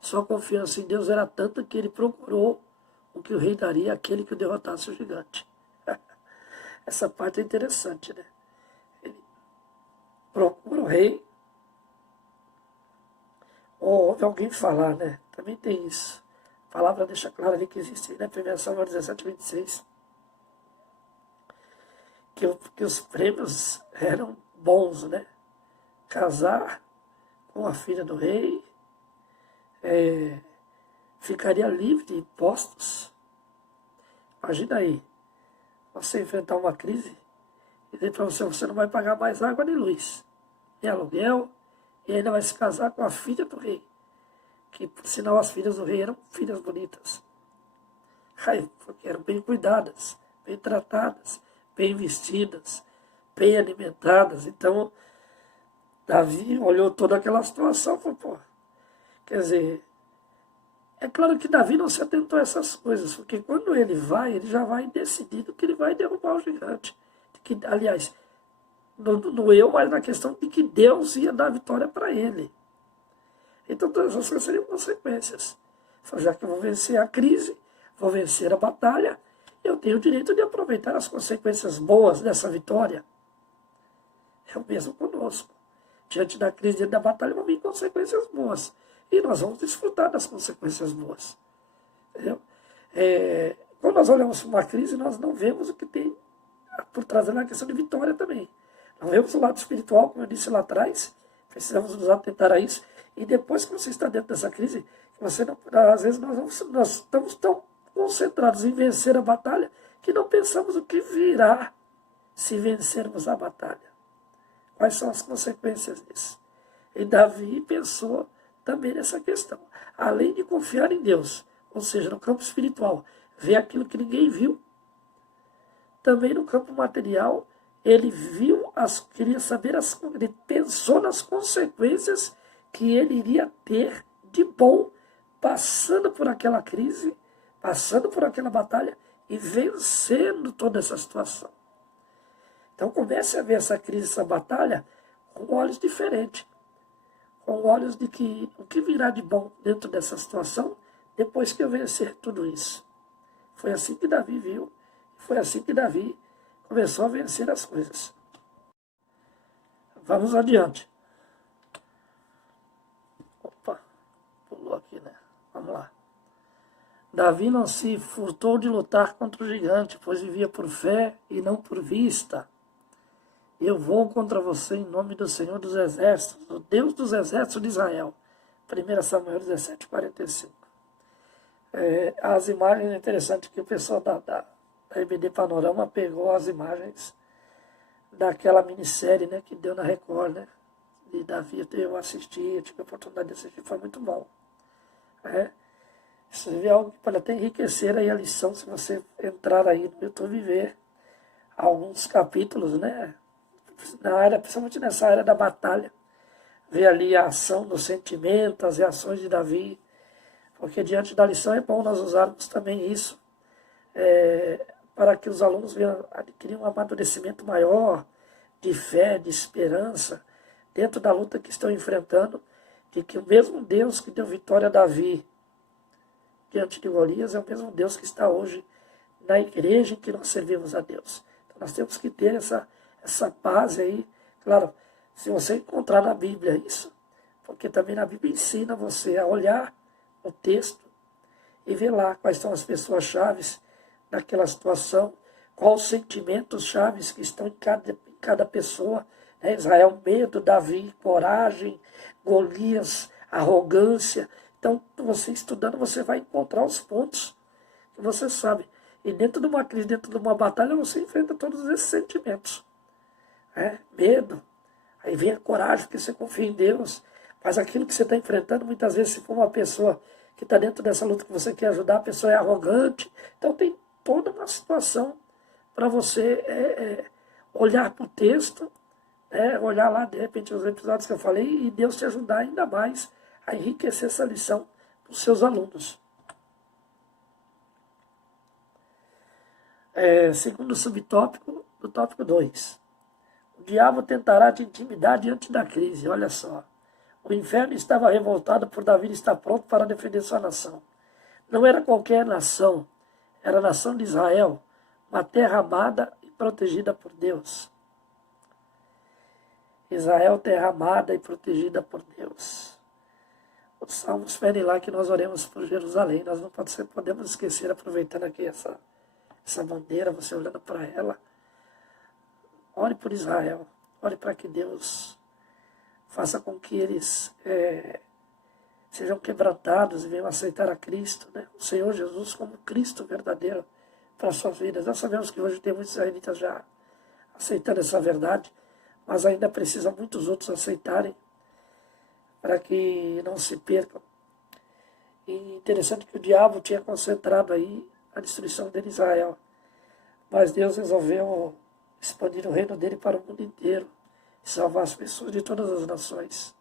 Sua confiança em Deus era tanta que ele procurou o que o rei daria àquele que o derrotasse o gigante. Essa parte é interessante, né? Ele procura o rei, ou ouve alguém falar, né? Também tem isso. A palavra deixa claro ali que existe, né? 1 Samuel 17, 26. Que os prêmios eram bons, né? Casar com a filha do rei, ficaria livre de impostos. Imagina aí, você enfrentar uma crise e dizer para você não vai pagar mais água nem luz, nem aluguel, e ainda vai se casar com a filha do rei, que por sinal as filhas do rei eram filhas bonitas. Porque eram bem cuidadas, bem tratadas, bem vestidas, bem alimentadas. Então, Davi olhou toda aquela situação e falou, pô, quer dizer, é claro que Davi não se atentou a essas coisas, porque quando ele já vai decidido que ele vai derrubar o gigante. Que, aliás, no eu, mas na questão de que Deus ia dar vitória para ele. Então todas essas coisas seriam consequências. Já que eu vou vencer a crise, vou vencer a batalha, eu tenho o direito de aproveitar as consequências boas dessa vitória. É o mesmo conosco. Diante da crise, diante da batalha, vão vir consequências boas. E nós vamos desfrutar das consequências boas. Entendeu? Quando nós olhamos para uma crise, nós não vemos o que tem por trás da questão de vitória também. Não vemos o lado espiritual, como eu disse lá atrás. Precisamos nos atentar a isso. E depois que você está dentro dessa crise, você não, às vezes nós estamos tão concentrados em vencer a batalha que não pensamos o que virá se vencermos a batalha. Quais são as consequências disso? E Davi pensou também nessa questão. Além de confiar em Deus, ou seja, no campo espiritual, ver aquilo que ninguém viu, também no campo material, ele queria saber, ele pensou nas consequências que ele iria ter de bom, passando por aquela crise, passando por aquela batalha e vencendo toda essa situação. Então comece a ver essa crise, essa batalha, com olhos diferentes. Com olhos de que o que virá de bom dentro dessa situação, depois que eu vencer tudo isso. Foi assim que Davi viu, foi assim que Davi começou a vencer as coisas. Vamos adiante. Opa, pulou aqui, né? Davi não se furtou de lutar contra o gigante, pois vivia por fé e não por vista. Eu vou contra você em nome do Senhor dos Exércitos, o Deus dos Exércitos de Israel. 1 Samuel 17, 45. As imagens, é interessante que o pessoal da EBD Panorama pegou as imagens daquela minissérie, né, que deu na Record, né, de Davi. Eu assisti, eu tive a oportunidade de assistir, foi muito bom. Você vê algo que pode até enriquecer aí a lição, se você entrar aí no YouTube e ver alguns capítulos, né, na área, principalmente nessa área da batalha, ver ali a ação do sentimento, as reações de Davi, porque diante da lição é bom nós usarmos também isso, para que os alunos venham adquirir um amadurecimento maior de fé, de esperança, dentro da luta que estão enfrentando, de que o mesmo Deus que deu vitória a Davi diante de Golias é o mesmo Deus que está hoje na igreja em que nós servimos a Deus. Então nós temos que ter essa base aí, claro, se você encontrar na Bíblia isso, porque também na Bíblia ensina você a olhar o texto e ver lá quais são as pessoas chaves naquela situação, quais os sentimentos chaves que estão em cada pessoa. Israel, medo; Davi, coragem; Golias, arrogância. Então, você estudando, você vai encontrar os pontos que você sabe. E dentro de uma crise, dentro de uma batalha, você enfrenta todos esses sentimentos. Medo, aí vem a coragem, porque você confia em Deus. Mas aquilo que você está enfrentando, muitas vezes, se for uma pessoa que está dentro dessa luta que você quer ajudar, a pessoa é arrogante. Então tem toda uma situação para você olhar para o texto, olhar lá, de repente, os episódios que eu falei, e Deus te ajudar ainda mais a enriquecer essa lição para os seus alunos. Segundo subtópico, do tópico 2. O diabo tentará te intimidar diante da crise. Olha só. O inferno estava revoltado por Davi estar pronto para defender sua nação. Não era qualquer nação, era a nação de Israel, uma terra amada e protegida por Deus. Israel, terra amada e protegida por Deus. Os salmos pedem lá que nós oremos por Jerusalém. Nós não podemos esquecer, aproveitando aqui essa bandeira, você olhando para ela. Ore por Israel, ore para que Deus faça com que eles sejam quebrantados e venham aceitar a Cristo, né? O Senhor Jesus como Cristo verdadeiro para as suas vidas. Nós sabemos que hoje tem muitos israelitas já aceitando essa verdade, mas ainda precisam muitos outros aceitarem para que não se percam. E interessante que o diabo tinha concentrado aí a destruição de Israel, mas Deus resolveu expandir o reino dele para o mundo inteiro e salvar as pessoas de todas as nações.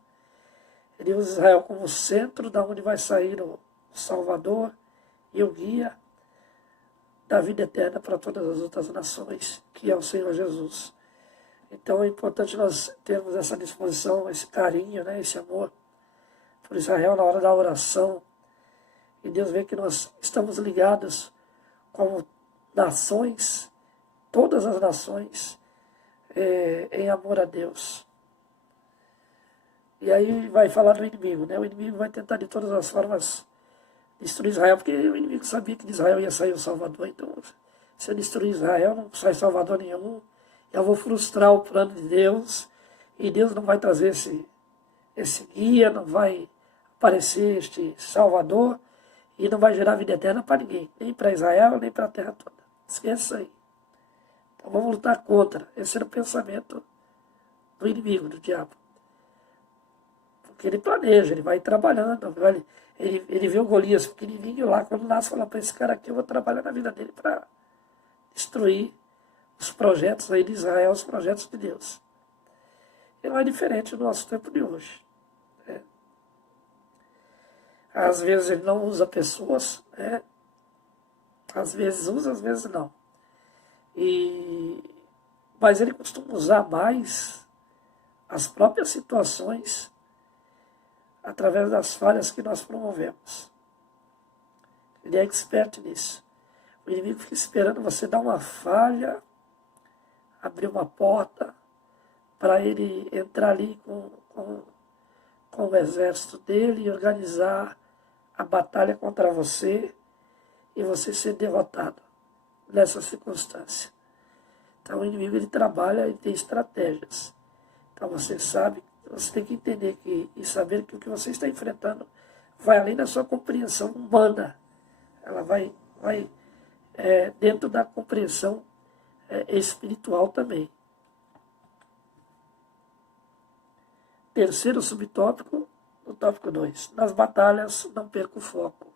Ele usa Israel como centro da onde vai sair o Salvador e o guia da vida eterna para todas as outras nações, que é o Senhor Jesus. Então é importante nós termos essa disposição, esse carinho, né, esse amor por Israel na hora da oração. E Deus vê que nós estamos ligados como nações, todas as nações, em amor a Deus. E aí vai falar do inimigo, né? O inimigo vai tentar de todas as formas destruir Israel, porque o inimigo sabia que de Israel ia sair o Salvador. Então, se eu destruir Israel, não sai Salvador nenhum. Eu vou frustrar o plano de Deus, e Deus não vai trazer esse guia, não vai aparecer este Salvador, e não vai gerar vida eterna para ninguém, nem para Israel, nem para a terra toda. Esqueça aí. Então vamos lutar contra. Esse era o pensamento do inimigo, do diabo. Porque ele planeja, ele vai trabalhando, ele vê o Golias pequenininho lá, quando nasce, fala para esse cara aqui, eu vou trabalhar na vida dele para destruir os projetos aí de Israel, os projetos de Deus. E não é diferente do nosso tempo de hoje. Às vezes ele não usa pessoas, às vezes usa, às vezes não. Mas ele costuma usar mais as próprias situações através das falhas que nós promovemos. Ele é expert nisso. O inimigo fica esperando você dar uma falha, abrir uma porta, para ele entrar ali com o exército dele e organizar a batalha contra você e você ser derrotado nessa circunstância. Então o inimigo ele trabalha e tem estratégias. Então você sabe, você tem que entender que, e saber que o que você está enfrentando vai além da sua compreensão humana. Ela vai dentro da compreensão espiritual também. Terceiro subtópico, o tópico 2. Nas batalhas não perca o foco.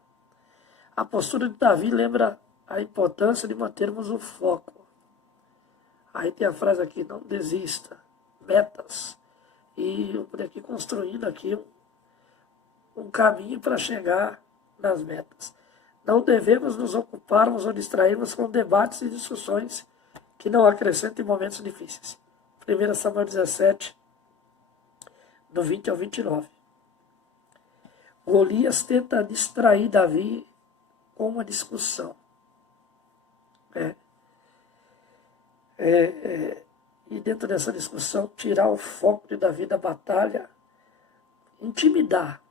A postura de Davi lembra a importância de mantermos o foco. Aí tem a frase aqui, não desista, metas. E eu por aqui construindo aqui um caminho para chegar nas metas. Não devemos nos ocuparmos ou distrairmos com debates e discussões que não acrescentem momentos difíceis. 1 Samuel 17, do 20 ao 29. Golias tenta distrair Davi com uma discussão. E dentro dessa discussão, tirar o foco de Davi da batalha, intimidar.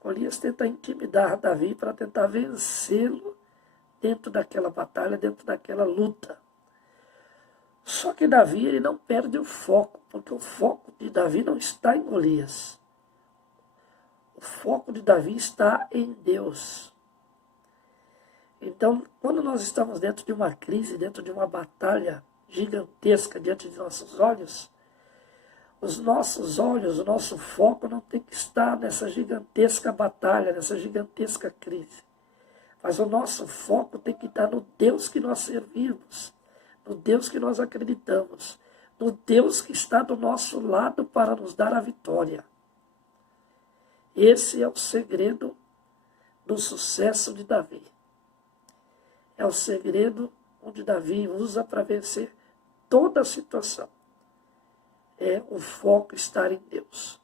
Golias tenta intimidar Davi para tentar vencê-lo dentro daquela batalha, dentro daquela luta. Só que Davi ele não perde o foco, porque o foco de Davi não está em Golias. O foco de Davi está em Deus. Então, quando nós estamos dentro de uma crise, dentro de uma batalha gigantesca diante de nossos olhos, os nossos olhos, o nosso foco não tem que estar nessa gigantesca batalha, nessa gigantesca crise. Mas o nosso foco tem que estar no Deus que nós servimos, no Deus que nós acreditamos, no Deus que está do nosso lado para nos dar a vitória. Esse é o segredo do sucesso de Davi. É o segredo onde Davi usa para vencer toda a situação. É o foco estar em Deus.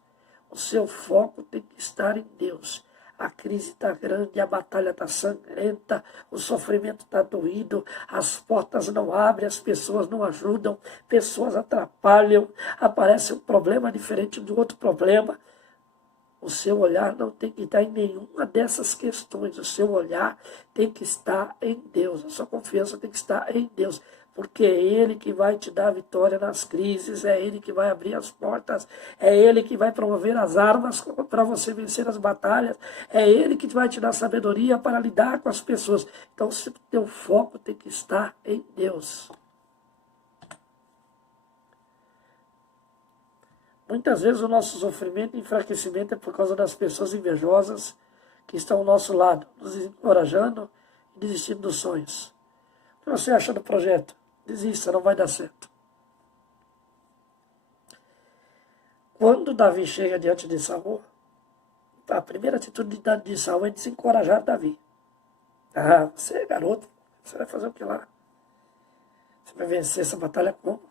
O seu foco tem que estar em Deus. A crise está grande, a batalha está sangrenta, o sofrimento está doído, as portas não abrem, as pessoas não ajudam, pessoas atrapalham, aparece um problema diferente do outro problema. O seu olhar não tem que estar em nenhuma dessas questões. O seu olhar tem que estar em Deus. A sua confiança tem que estar em Deus. Porque é Ele que vai te dar vitória nas crises, é Ele que vai abrir as portas, é Ele que vai promover as armas para você vencer as batalhas, é Ele que vai te dar sabedoria para lidar com as pessoas. Então, o teu foco tem que estar em Deus. Muitas vezes o nosso sofrimento e enfraquecimento é por causa das pessoas invejosas que estão ao nosso lado, nos encorajando e desistindo dos sonhos. O que você acha do projeto? Desista, não vai dar certo. Quando Davi chega diante de Saul, a primeira atitude de Saul é desencorajar Davi. Ah, você é garoto, você vai fazer o que lá? Você vai vencer essa batalha como?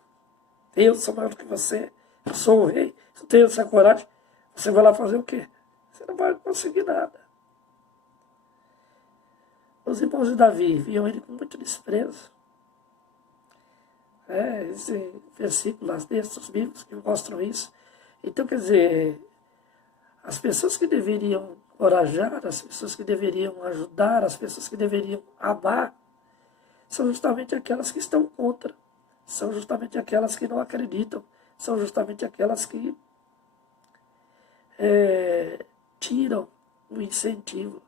Eu sou maior do que você. Eu sou o rei, se eu tenho essa coragem, você vai lá fazer o quê? Você não vai conseguir nada. Os irmãos de Davi viam ele com muito desprezo. Esse versículo, as textos bíblicos que mostram isso. Então, quer dizer, as pessoas que deveriam encorajar, as pessoas que deveriam ajudar, as pessoas que deveriam amar, são justamente aquelas que estão contra, são justamente aquelas que não acreditam, são justamente aquelas que tiram o incentivo,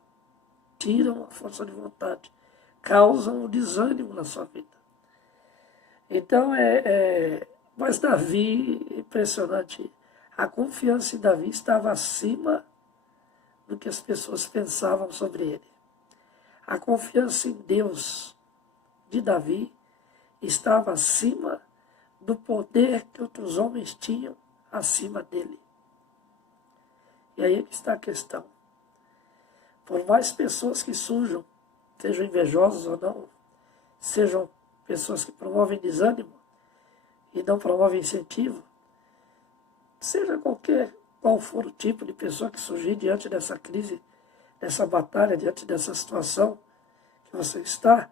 tiram a força de vontade, causam o desânimo na sua vida. Então, mas Davi, impressionante, a confiança em Davi estava acima do que as pessoas pensavam sobre ele. A confiança em Deus de Davi estava acima do poder que outros homens tinham acima dele. E aí é que está a questão. Por mais pessoas que surjam, sejam invejosos ou não, sejam pessoas que promovem desânimo e não promovem incentivo, seja qual for o tipo de pessoa que surgir diante dessa crise, dessa batalha, diante dessa situação que você está,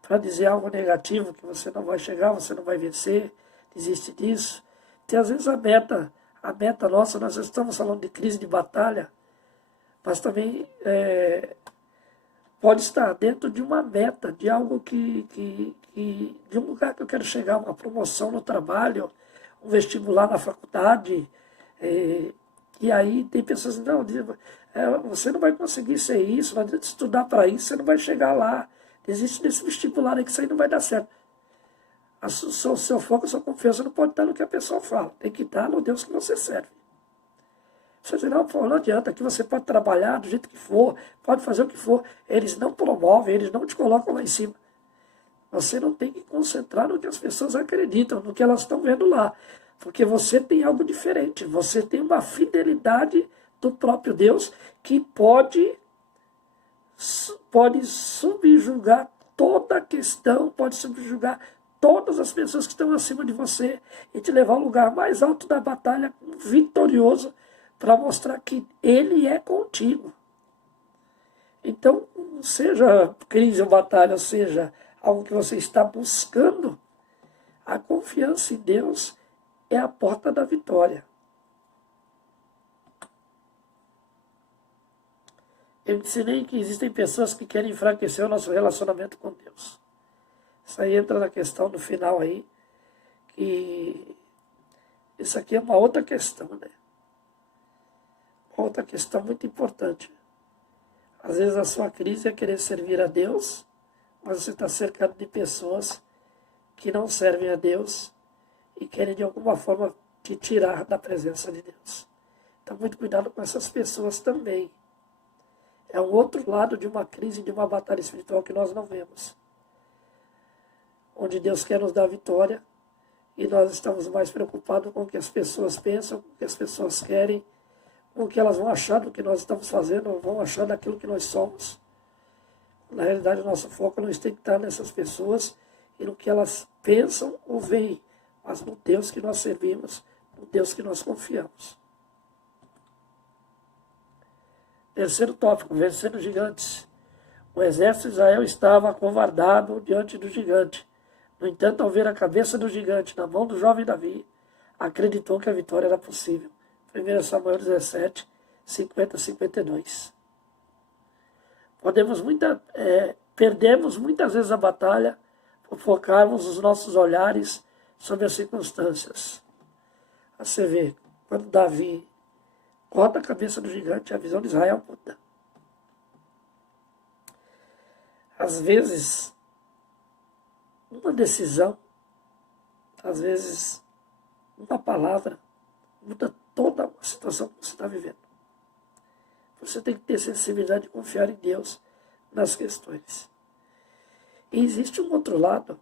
para dizer algo negativo, que você não vai chegar, você não vai vencer, desiste disso. Tem às vezes a meta nossa, nós estamos falando de crise, de batalha, mas também pode estar dentro de uma meta, de algo de um lugar que eu quero chegar, uma promoção no trabalho, um vestibular na faculdade. E aí tem pessoas que não, você não vai conseguir ser isso, não adianta estudar para isso, você não vai chegar lá. Existe nesse vestibular aí que isso aí não vai dar certo. O seu foco, a sua confiança não pode estar no que a pessoa fala, tem que estar no Deus que você serve. Você diz, não adianta, que você pode trabalhar do jeito que for, pode fazer o que for. Eles não promovem, eles não te colocam lá em cima. Você não tem que concentrar no que as pessoas acreditam, no que elas estão vendo lá. Porque você tem algo diferente, você tem uma fidelidade do próprio Deus que pode subjugar toda a questão, pode subjugar todas as pessoas que estão acima de você e te levar ao lugar mais alto da batalha, vitorioso, para mostrar que Ele é contigo. Então, seja crise ou batalha, seja algo que você está buscando, a confiança em Deus é a porta da vitória. Eu ensinei que existem pessoas que querem enfraquecer o nosso relacionamento com Deus. Isso aí entra na questão do final aí, que isso aqui é uma outra questão, né? Outra questão muito importante. Às vezes a sua crise é querer servir a Deus, mas você está cercado de pessoas que não servem a Deus e querem de alguma forma te tirar da presença de Deus. Então muito cuidado com essas pessoas também. É um outro lado de uma crise, de uma batalha espiritual que nós não vemos. Onde Deus quer nos dar vitória e nós estamos mais preocupados com o que as pessoas pensam, com o que as pessoas querem, com o que elas vão achar do que nós estamos fazendo, ou vão achar daquilo que nós somos. Na realidade, o nosso foco não tem que estar nessas pessoas e no que elas pensam ou veem, mas no Deus que nós servimos, no Deus que nós confiamos. Terceiro tópico, vencendo gigantes. O exército de Israel estava acovardado diante do gigante. No entanto, ao ver a cabeça do gigante na mão do jovem Davi, acreditou que a vitória era possível. 1 Samuel 17, 50 a 52. Perdemos muitas vezes a batalha por focarmos os nossos olhares sobre as circunstâncias. Você vê, quando Davi corta a cabeça do gigante, a visão de Israel muda. Às vezes, uma decisão, às vezes, uma palavra, muda toda a situação que você está vivendo. Você tem que ter sensibilidade de confiar em Deus nas questões. E existe um outro lado,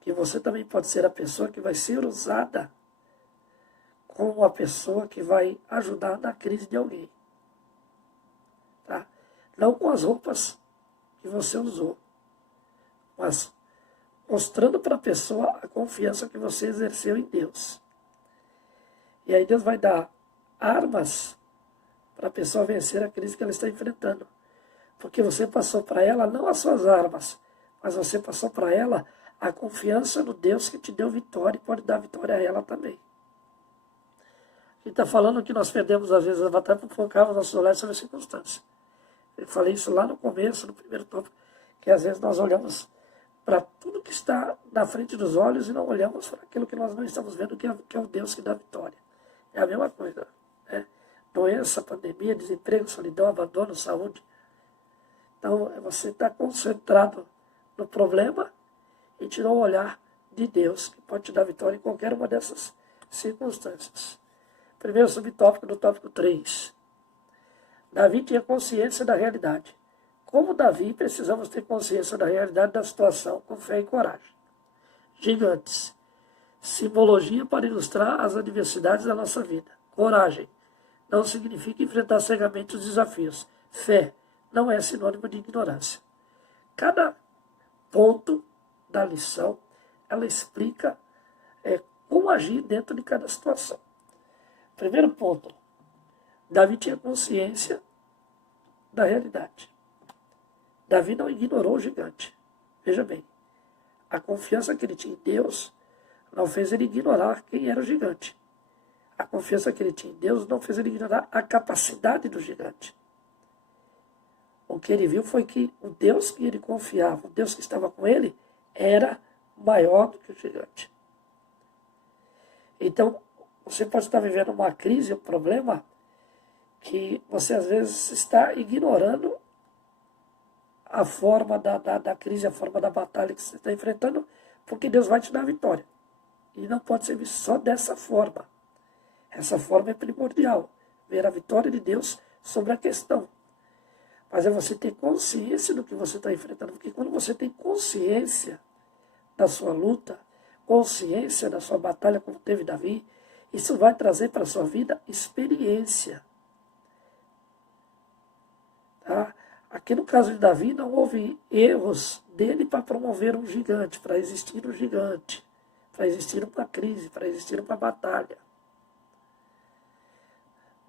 que você também pode ser a pessoa que vai ser usada como a pessoa que vai ajudar na crise de alguém. Tá? Não com as roupas que você usou, mas mostrando para a pessoa a confiança que você exerceu em Deus. E aí Deus vai dar armas para a pessoa vencer a crise que ela está enfrentando. Porque você passou para ela não as suas armas, mas você passou para ela a confiança no Deus que te deu vitória e pode dar vitória a ela também. Ele está falando que nós perdemos às vezes a batalha por focar os nossos olhares sobre a circunstância. Eu falei isso lá no começo, no primeiro tópico, que às vezes nós olhamos para tudo que está na frente dos olhos e não olhamos para aquilo que nós não estamos vendo, que é o Deus que dá vitória. É a mesma coisa, né? Doença, pandemia, desemprego, solidão, abandono, saúde. Então, você está concentrado no problema e tirou o olhar de Deus, que pode te dar vitória em qualquer uma dessas circunstâncias. Primeiro subtópico do tópico 3. Davi tinha consciência da realidade. Como Davi, precisamos ter consciência da realidade da situação, com fé e coragem. Gigantes. Simbologia para ilustrar as adversidades da nossa vida. Coragem. Não significa enfrentar cegamente os desafios. Fé não é sinônimo de ignorância. Cada ponto da lição, ela explica como agir dentro de cada situação. Primeiro ponto, Davi tinha consciência da realidade. Davi não ignorou o gigante. Veja bem, a confiança que ele tinha em Deus não fez ele ignorar quem era o gigante. A confiança que ele tinha em Deus não fez ele ignorar a capacidade do gigante. O que ele viu foi que o Deus que ele confiava, o Deus que estava com ele, era maior do que o gigante. Então, você pode estar vivendo uma crise, um problema, que você às vezes está ignorando a forma da crise, a forma da batalha que você está enfrentando, porque Deus vai te dar a vitória. E não pode ser visto só dessa forma. Essa forma é primordial, ver a vitória de Deus sobre a questão. Mas é você ter consciência do que você está enfrentando, porque quando você tem consciência da sua luta, consciência da sua batalha, como teve Davi, isso vai trazer para a sua vida experiência. Tá? Aqui no caso de Davi, não houve erros dele para promover um gigante, para existir um gigante, para existir uma crise, para existir uma batalha.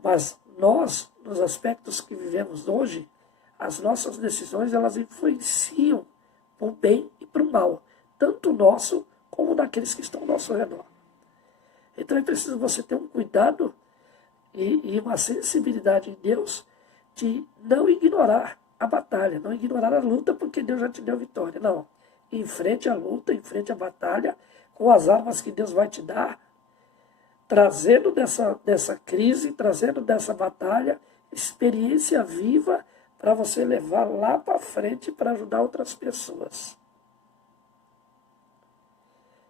Mas nós, nos aspectos que vivemos hoje, as nossas decisões, elas influenciam para o bem e para o mal, tanto nosso como daqueles que estão ao nosso redor. Então é preciso você ter um cuidado e uma sensibilidade em Deus de não ignorar a batalha, não ignorar a luta, porque Deus já te deu vitória. Não, enfrente a luta, enfrente a batalha com as armas que Deus vai te dar, trazendo dessa crise, trazendo dessa batalha, experiência viva para você levar lá para frente para ajudar outras pessoas.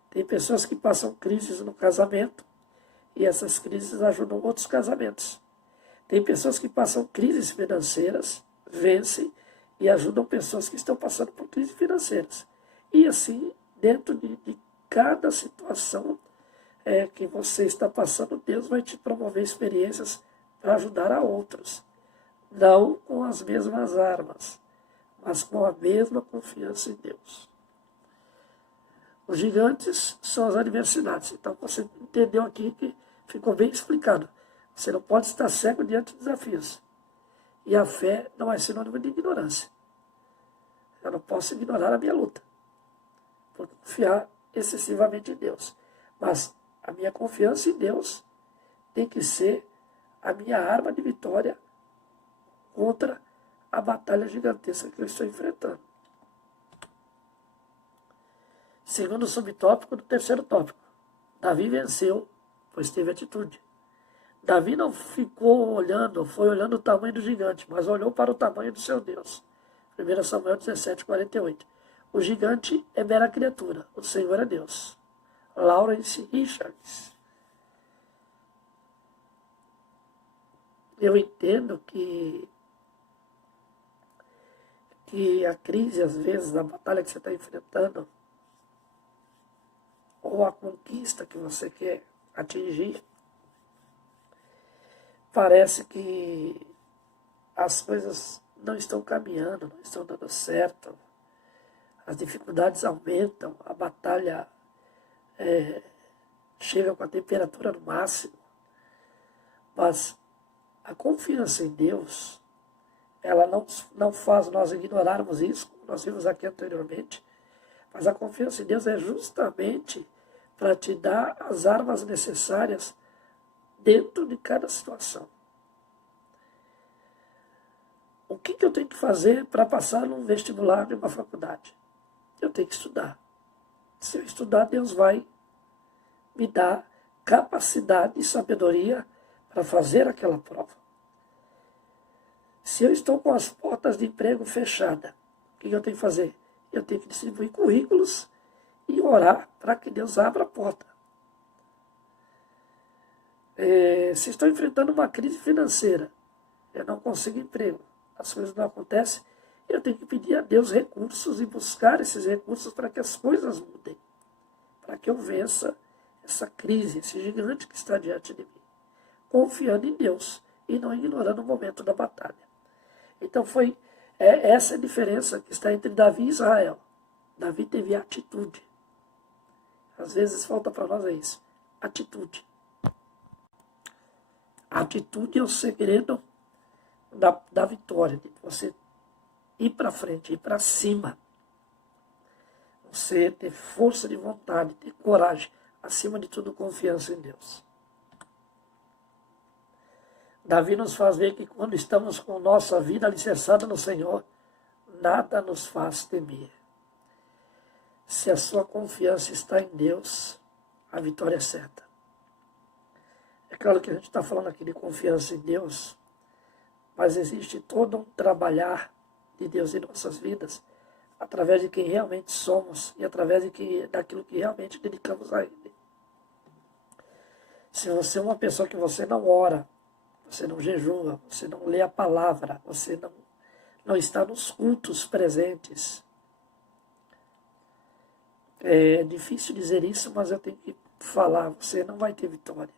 Tem pessoas que passam crises no casamento e essas crises ajudam outros casamentos. Tem pessoas que passam crises financeiras, vencem e ajudam pessoas que estão passando por crises financeiras. E assim, dentro de cada situação que você está passando, Deus vai te promover experiências para ajudar a outros. Não com as mesmas armas, mas com a mesma confiança em Deus. Os gigantes são as adversidades. Então você entendeu aqui que ficou bem explicado. Você não pode estar cego diante de desafios. E a fé não é sinônimo de ignorância. Eu não posso ignorar a minha luta, por confiar excessivamente em Deus. Mas a minha confiança em Deus tem que ser a minha arma de vitória contra a batalha gigantesca que eu estou enfrentando. Segundo subtópico do terceiro tópico. Davi venceu, pois teve atitude. Davi não ficou olhando, foi olhando o tamanho do gigante, mas olhou para o tamanho do seu Deus. 1 Samuel 17, 48. O gigante é mera criatura, o Senhor é Deus. Lawrence Richards. Eu entendo que a crise, às vezes, a batalha que você está enfrentando, ou a conquista que você quer atingir, parece que as coisas não estão caminhando, não estão dando certo, as dificuldades aumentam, a batalha chega com a temperatura no máximo, mas a confiança em Deus, ela não faz nós ignorarmos isso, como nós vimos aqui anteriormente, mas a confiança em Deus é justamente para te dar as armas necessárias dentro de cada situação. O que eu tenho que fazer para passar num vestibular de uma faculdade? Eu tenho que estudar. Se eu estudar, Deus vai me dar capacidade e sabedoria para fazer aquela prova. Se eu estou com as portas de emprego fechadas, o que eu tenho que fazer? Eu tenho que distribuir currículos e orar para que Deus abra a porta. Se estou enfrentando uma crise financeira, eu não consigo emprego, as coisas não acontecem, eu tenho que pedir a Deus recursos e buscar esses recursos para que as coisas mudem, para que eu vença essa crise, esse gigante que está diante de mim, confiando em Deus e não ignorando o momento da batalha. Então essa a diferença que está entre Davi e Israel. Davi teve atitude. Às vezes falta para nós isso, atitude. A atitude é o segredo da vitória, de você ir para frente, ir para cima. Você ter força de vontade, ter coragem, acima de tudo confiança em Deus. Davi nos faz ver que quando estamos com nossa vida alicerçada no Senhor, nada nos faz temer. Se a sua confiança está em Deus, a vitória é certa. É claro que a gente está falando aqui de confiança em Deus, mas existe todo um trabalhar de Deus em nossas vidas, através de quem realmente somos e através daquilo que realmente dedicamos a Ele. Se você é uma pessoa que você não ora, você não jejua, você não lê a palavra, você não está nos cultos presentes, é difícil dizer isso, mas eu tenho que falar, você não vai ter vitória.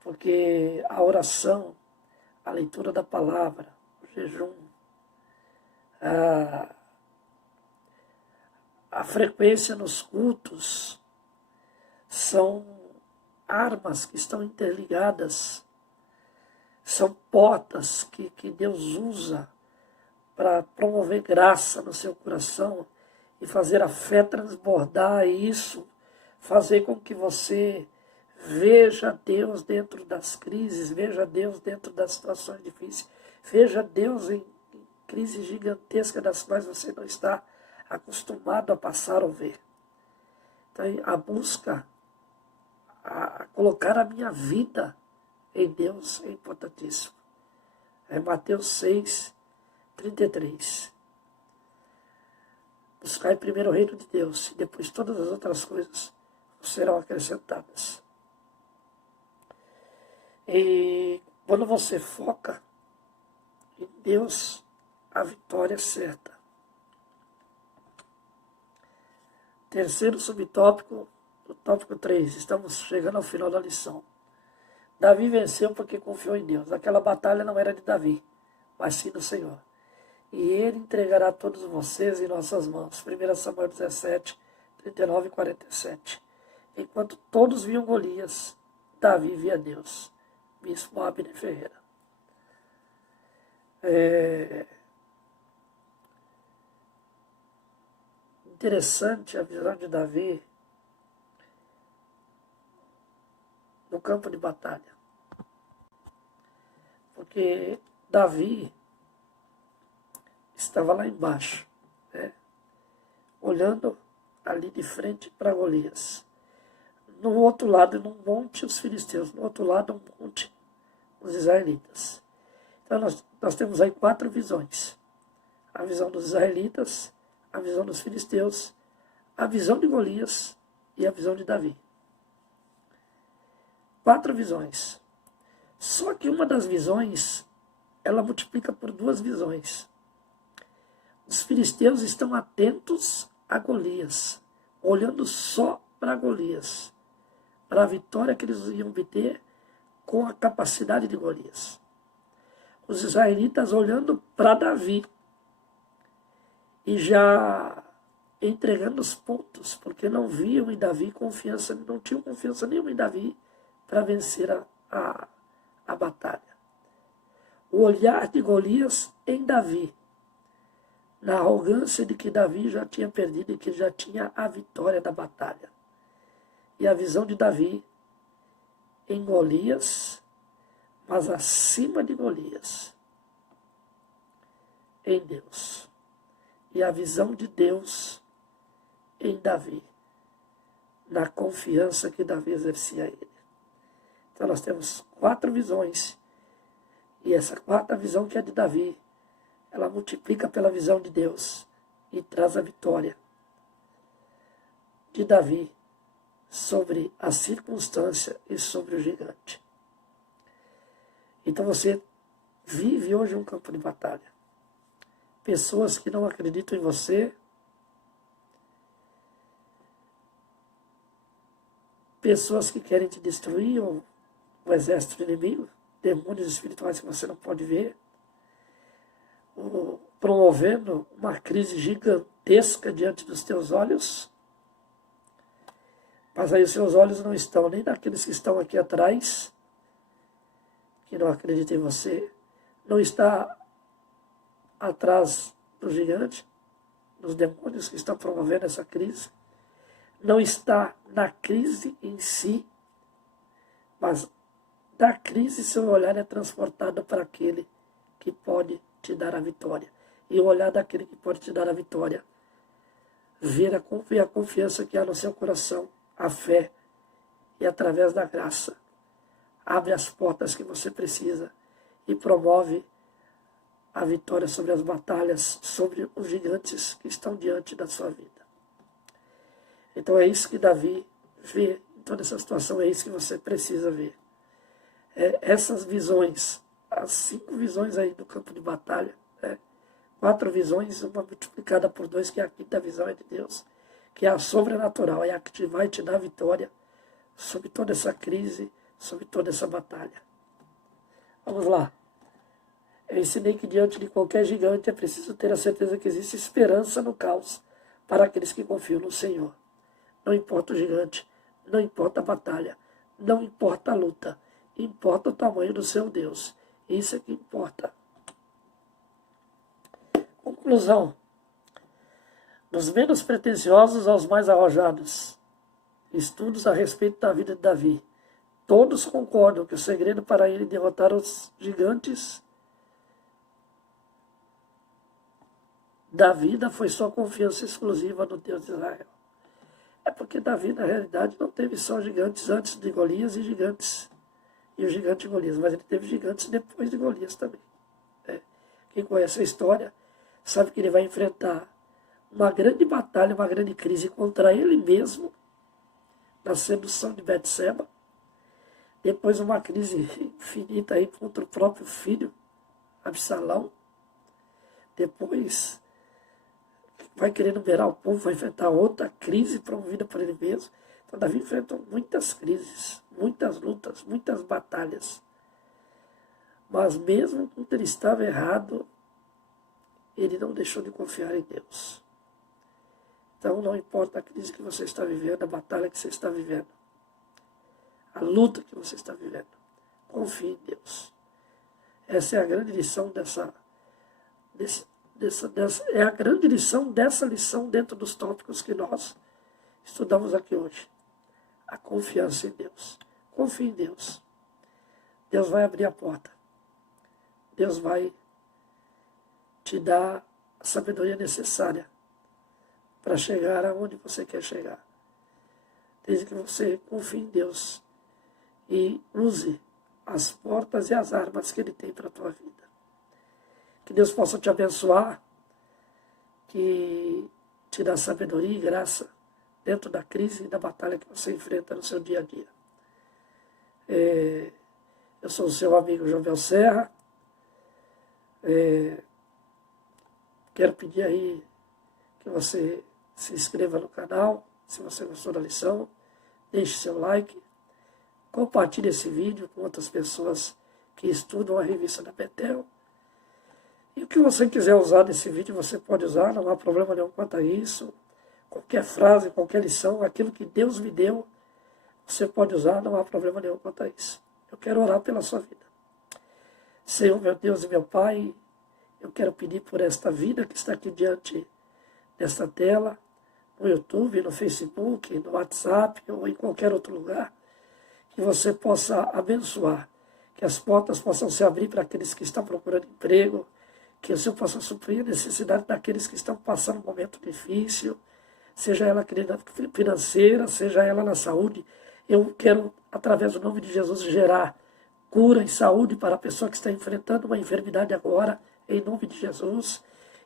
Porque a oração, a leitura da palavra, o jejum, a frequência nos cultos são armas que estão interligadas, são portas que Deus usa para promover graça no seu coração e fazer a fé transbordar, e isso fazer com que você veja Deus dentro das crises, veja Deus dentro das situações difíceis, veja Deus em crises gigantescas das quais você não está acostumado a passar ou ver. Então, a busca, a colocar a minha vida em Deus é importantíssimo. É Mateus 6, 33. Buscai primeiro o reino de Deus, e depois todas as outras coisas serão acrescentadas. E quando você foca em Deus, a vitória é certa. Terceiro subtópico, o tópico 3. Estamos chegando ao final da lição. Davi venceu porque confiou em Deus. Aquela batalha não era de Davi, mas sim do Senhor. E Ele entregará todos vocês em nossas mãos. 1 Samuel 17, 39 e 47. Enquanto todos viam Golias, Davi via Deus. Bispo Abner Ferreira. Interessante a visão de Davi no campo de batalha. Porque Davi estava lá embaixo, né, olhando ali de frente para Golias. No outro lado, num monte, os filisteus. No outro lado, um monte, os israelitas. Então, nós temos aí 4 visões. A visão dos israelitas, a visão dos filisteus, a visão de Golias e a visão de Davi. 4 visões. Só que uma das visões, ela multiplica por 2 visões. Os filisteus estão atentos a Golias, olhando só para Golias, para a vitória que eles iam obter com a capacidade de Golias. Os israelitas olhando para Davi e já entregando os pontos, porque não viam em Davi confiança, não tinham confiança nenhuma em Davi para vencer a batalha. O olhar de Golias em Davi, na arrogância de que Davi já tinha perdido e que já tinha a vitória da batalha. E a visão de Davi em Golias, mas acima de Golias, em Deus. E a visão de Deus em Davi, na confiança que Davi exercia a ele. Então nós temos 4 visões, e essa 4ª visão, que é de Davi, ela multiplica pela visão de Deus e traz a vitória de Davi sobre a circunstância e sobre o gigante. Então você vive hoje um campo de batalha. Pessoas que não acreditam em você, pessoas que querem te destruir, ou o exército inimigo, demônios espirituais que você não pode ver, promovendo uma crise gigantesca diante dos teus olhos, mas aí os seus olhos não estão nem naqueles que estão aqui atrás, que não acreditam em você, não está atrás do gigante, dos demônios que estão promovendo essa crise, não está na crise em si, mas da crise, seu olhar é transportado para aquele que pode te dar a vitória. E o olhar daquele que pode te dar a vitória, ver a confiança que há no seu coração, a fé, e através da graça, abre as portas que você precisa e promove a vitória sobre as batalhas, sobre os gigantes que estão diante da sua vida. Então é isso que Davi vê em toda essa situação, é isso que você precisa ver. Essas visões, as 5 visões aí do campo de batalha, 4 visões, uma multiplicada por 2, que é a 5ª visão é de Deus, que é a sobrenatural, é a que vai te dar vitória sobre toda essa crise, sobre toda essa batalha. Vamos lá. Eu ensinei que diante de qualquer gigante é preciso ter a certeza que existe esperança no caos para aqueles que confiam no Senhor. Não importa o gigante, não importa a batalha, não importa a luta, importa o tamanho do seu Deus. Isso é que importa. Conclusão. Dos menos pretensiosos aos mais arrojados. Estudos a respeito da vida de Davi. Todos concordam que o segredo para ele derrotar os gigantes da vida foi sua confiança exclusiva no Deus de Israel. É porque Davi, na realidade, não teve só gigantes antes de Golias e o gigante Golias, mas ele teve gigantes depois de Golias também. Quem conhece a história sabe que ele vai enfrentar uma grande batalha, uma grande crise contra ele mesmo, na sedução de Betseba. Depois uma crise infinita aí contra o próprio filho, Absalão. Depois vai querer numerar o povo, vai enfrentar outra crise promovida por ele mesmo. Então Davi enfrentou muitas crises, muitas lutas, muitas batalhas. Mas mesmo quando ele estava errado, ele não deixou de confiar em Deus. Então não importa a crise que você está vivendo, a batalha que você está vivendo, a luta que você está vivendo, confie em Deus. Essa é a grande lição é a grande lição dessa lição dentro dos tópicos que nós estudamos aqui hoje. A confiança em Deus. Confie em Deus. Deus vai abrir a porta. Deus vai te dar a sabedoria necessária para chegar aonde você quer chegar. Desde que você confie em Deus e use as portas e as armas que Ele tem para a tua vida. Que Deus possa te abençoar, que te dá sabedoria e graça dentro da crise e da batalha que você enfrenta no seu dia a dia. Eu sou o seu amigo Jovel Serra. Quero pedir aí que você se inscreva no canal, se você gostou da lição, deixe seu like, compartilhe esse vídeo com outras pessoas que estudam a revista da Betel. E o que você quiser usar desse vídeo, você pode usar, não há problema nenhum quanto a isso. Qualquer frase, qualquer lição, aquilo que Deus me deu, você pode usar, não há problema nenhum quanto a isso. Eu quero orar pela sua vida. Senhor, meu Deus e meu Pai, eu quero pedir por esta vida que está aqui diante desta tela, no YouTube, no Facebook, no WhatsApp ou em qualquer outro lugar, que você possa abençoar, que as portas possam se abrir para aqueles que estão procurando emprego, que o Senhor possa suprir a necessidade daqueles que estão passando um momento difícil, seja ela financeira, seja ela na saúde. Eu quero, através do nome de Jesus, gerar cura e saúde para a pessoa que está enfrentando uma enfermidade agora, em nome de Jesus.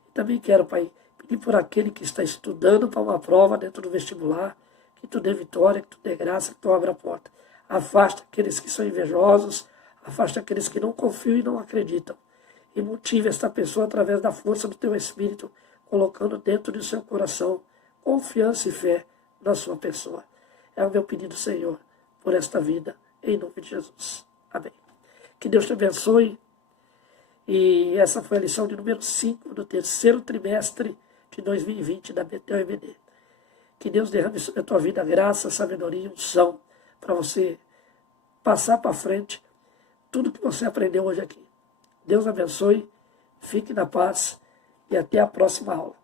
E também quero, Pai, pedir por aquele que está estudando para uma prova dentro do vestibular, que Tu dê vitória, que Tu dê graça, que Tu abra a porta. Afasta aqueles que são invejosos, afasta aqueles que não confiam e não acreditam. E motive esta pessoa através da força do Teu Espírito, colocando dentro do seu coração confiança e fé na sua pessoa. É o meu pedido, Senhor, por esta vida, em nome de Jesus. Amém. Que Deus te abençoe. E essa foi a lição de número 5 do 3º trimestre de 2020 da Betel EBD. Que Deus derrame sobre a tua vida graça, sabedoria e unção para você passar para frente tudo que você aprendeu hoje aqui. Deus abençoe, fique na paz e até a próxima aula.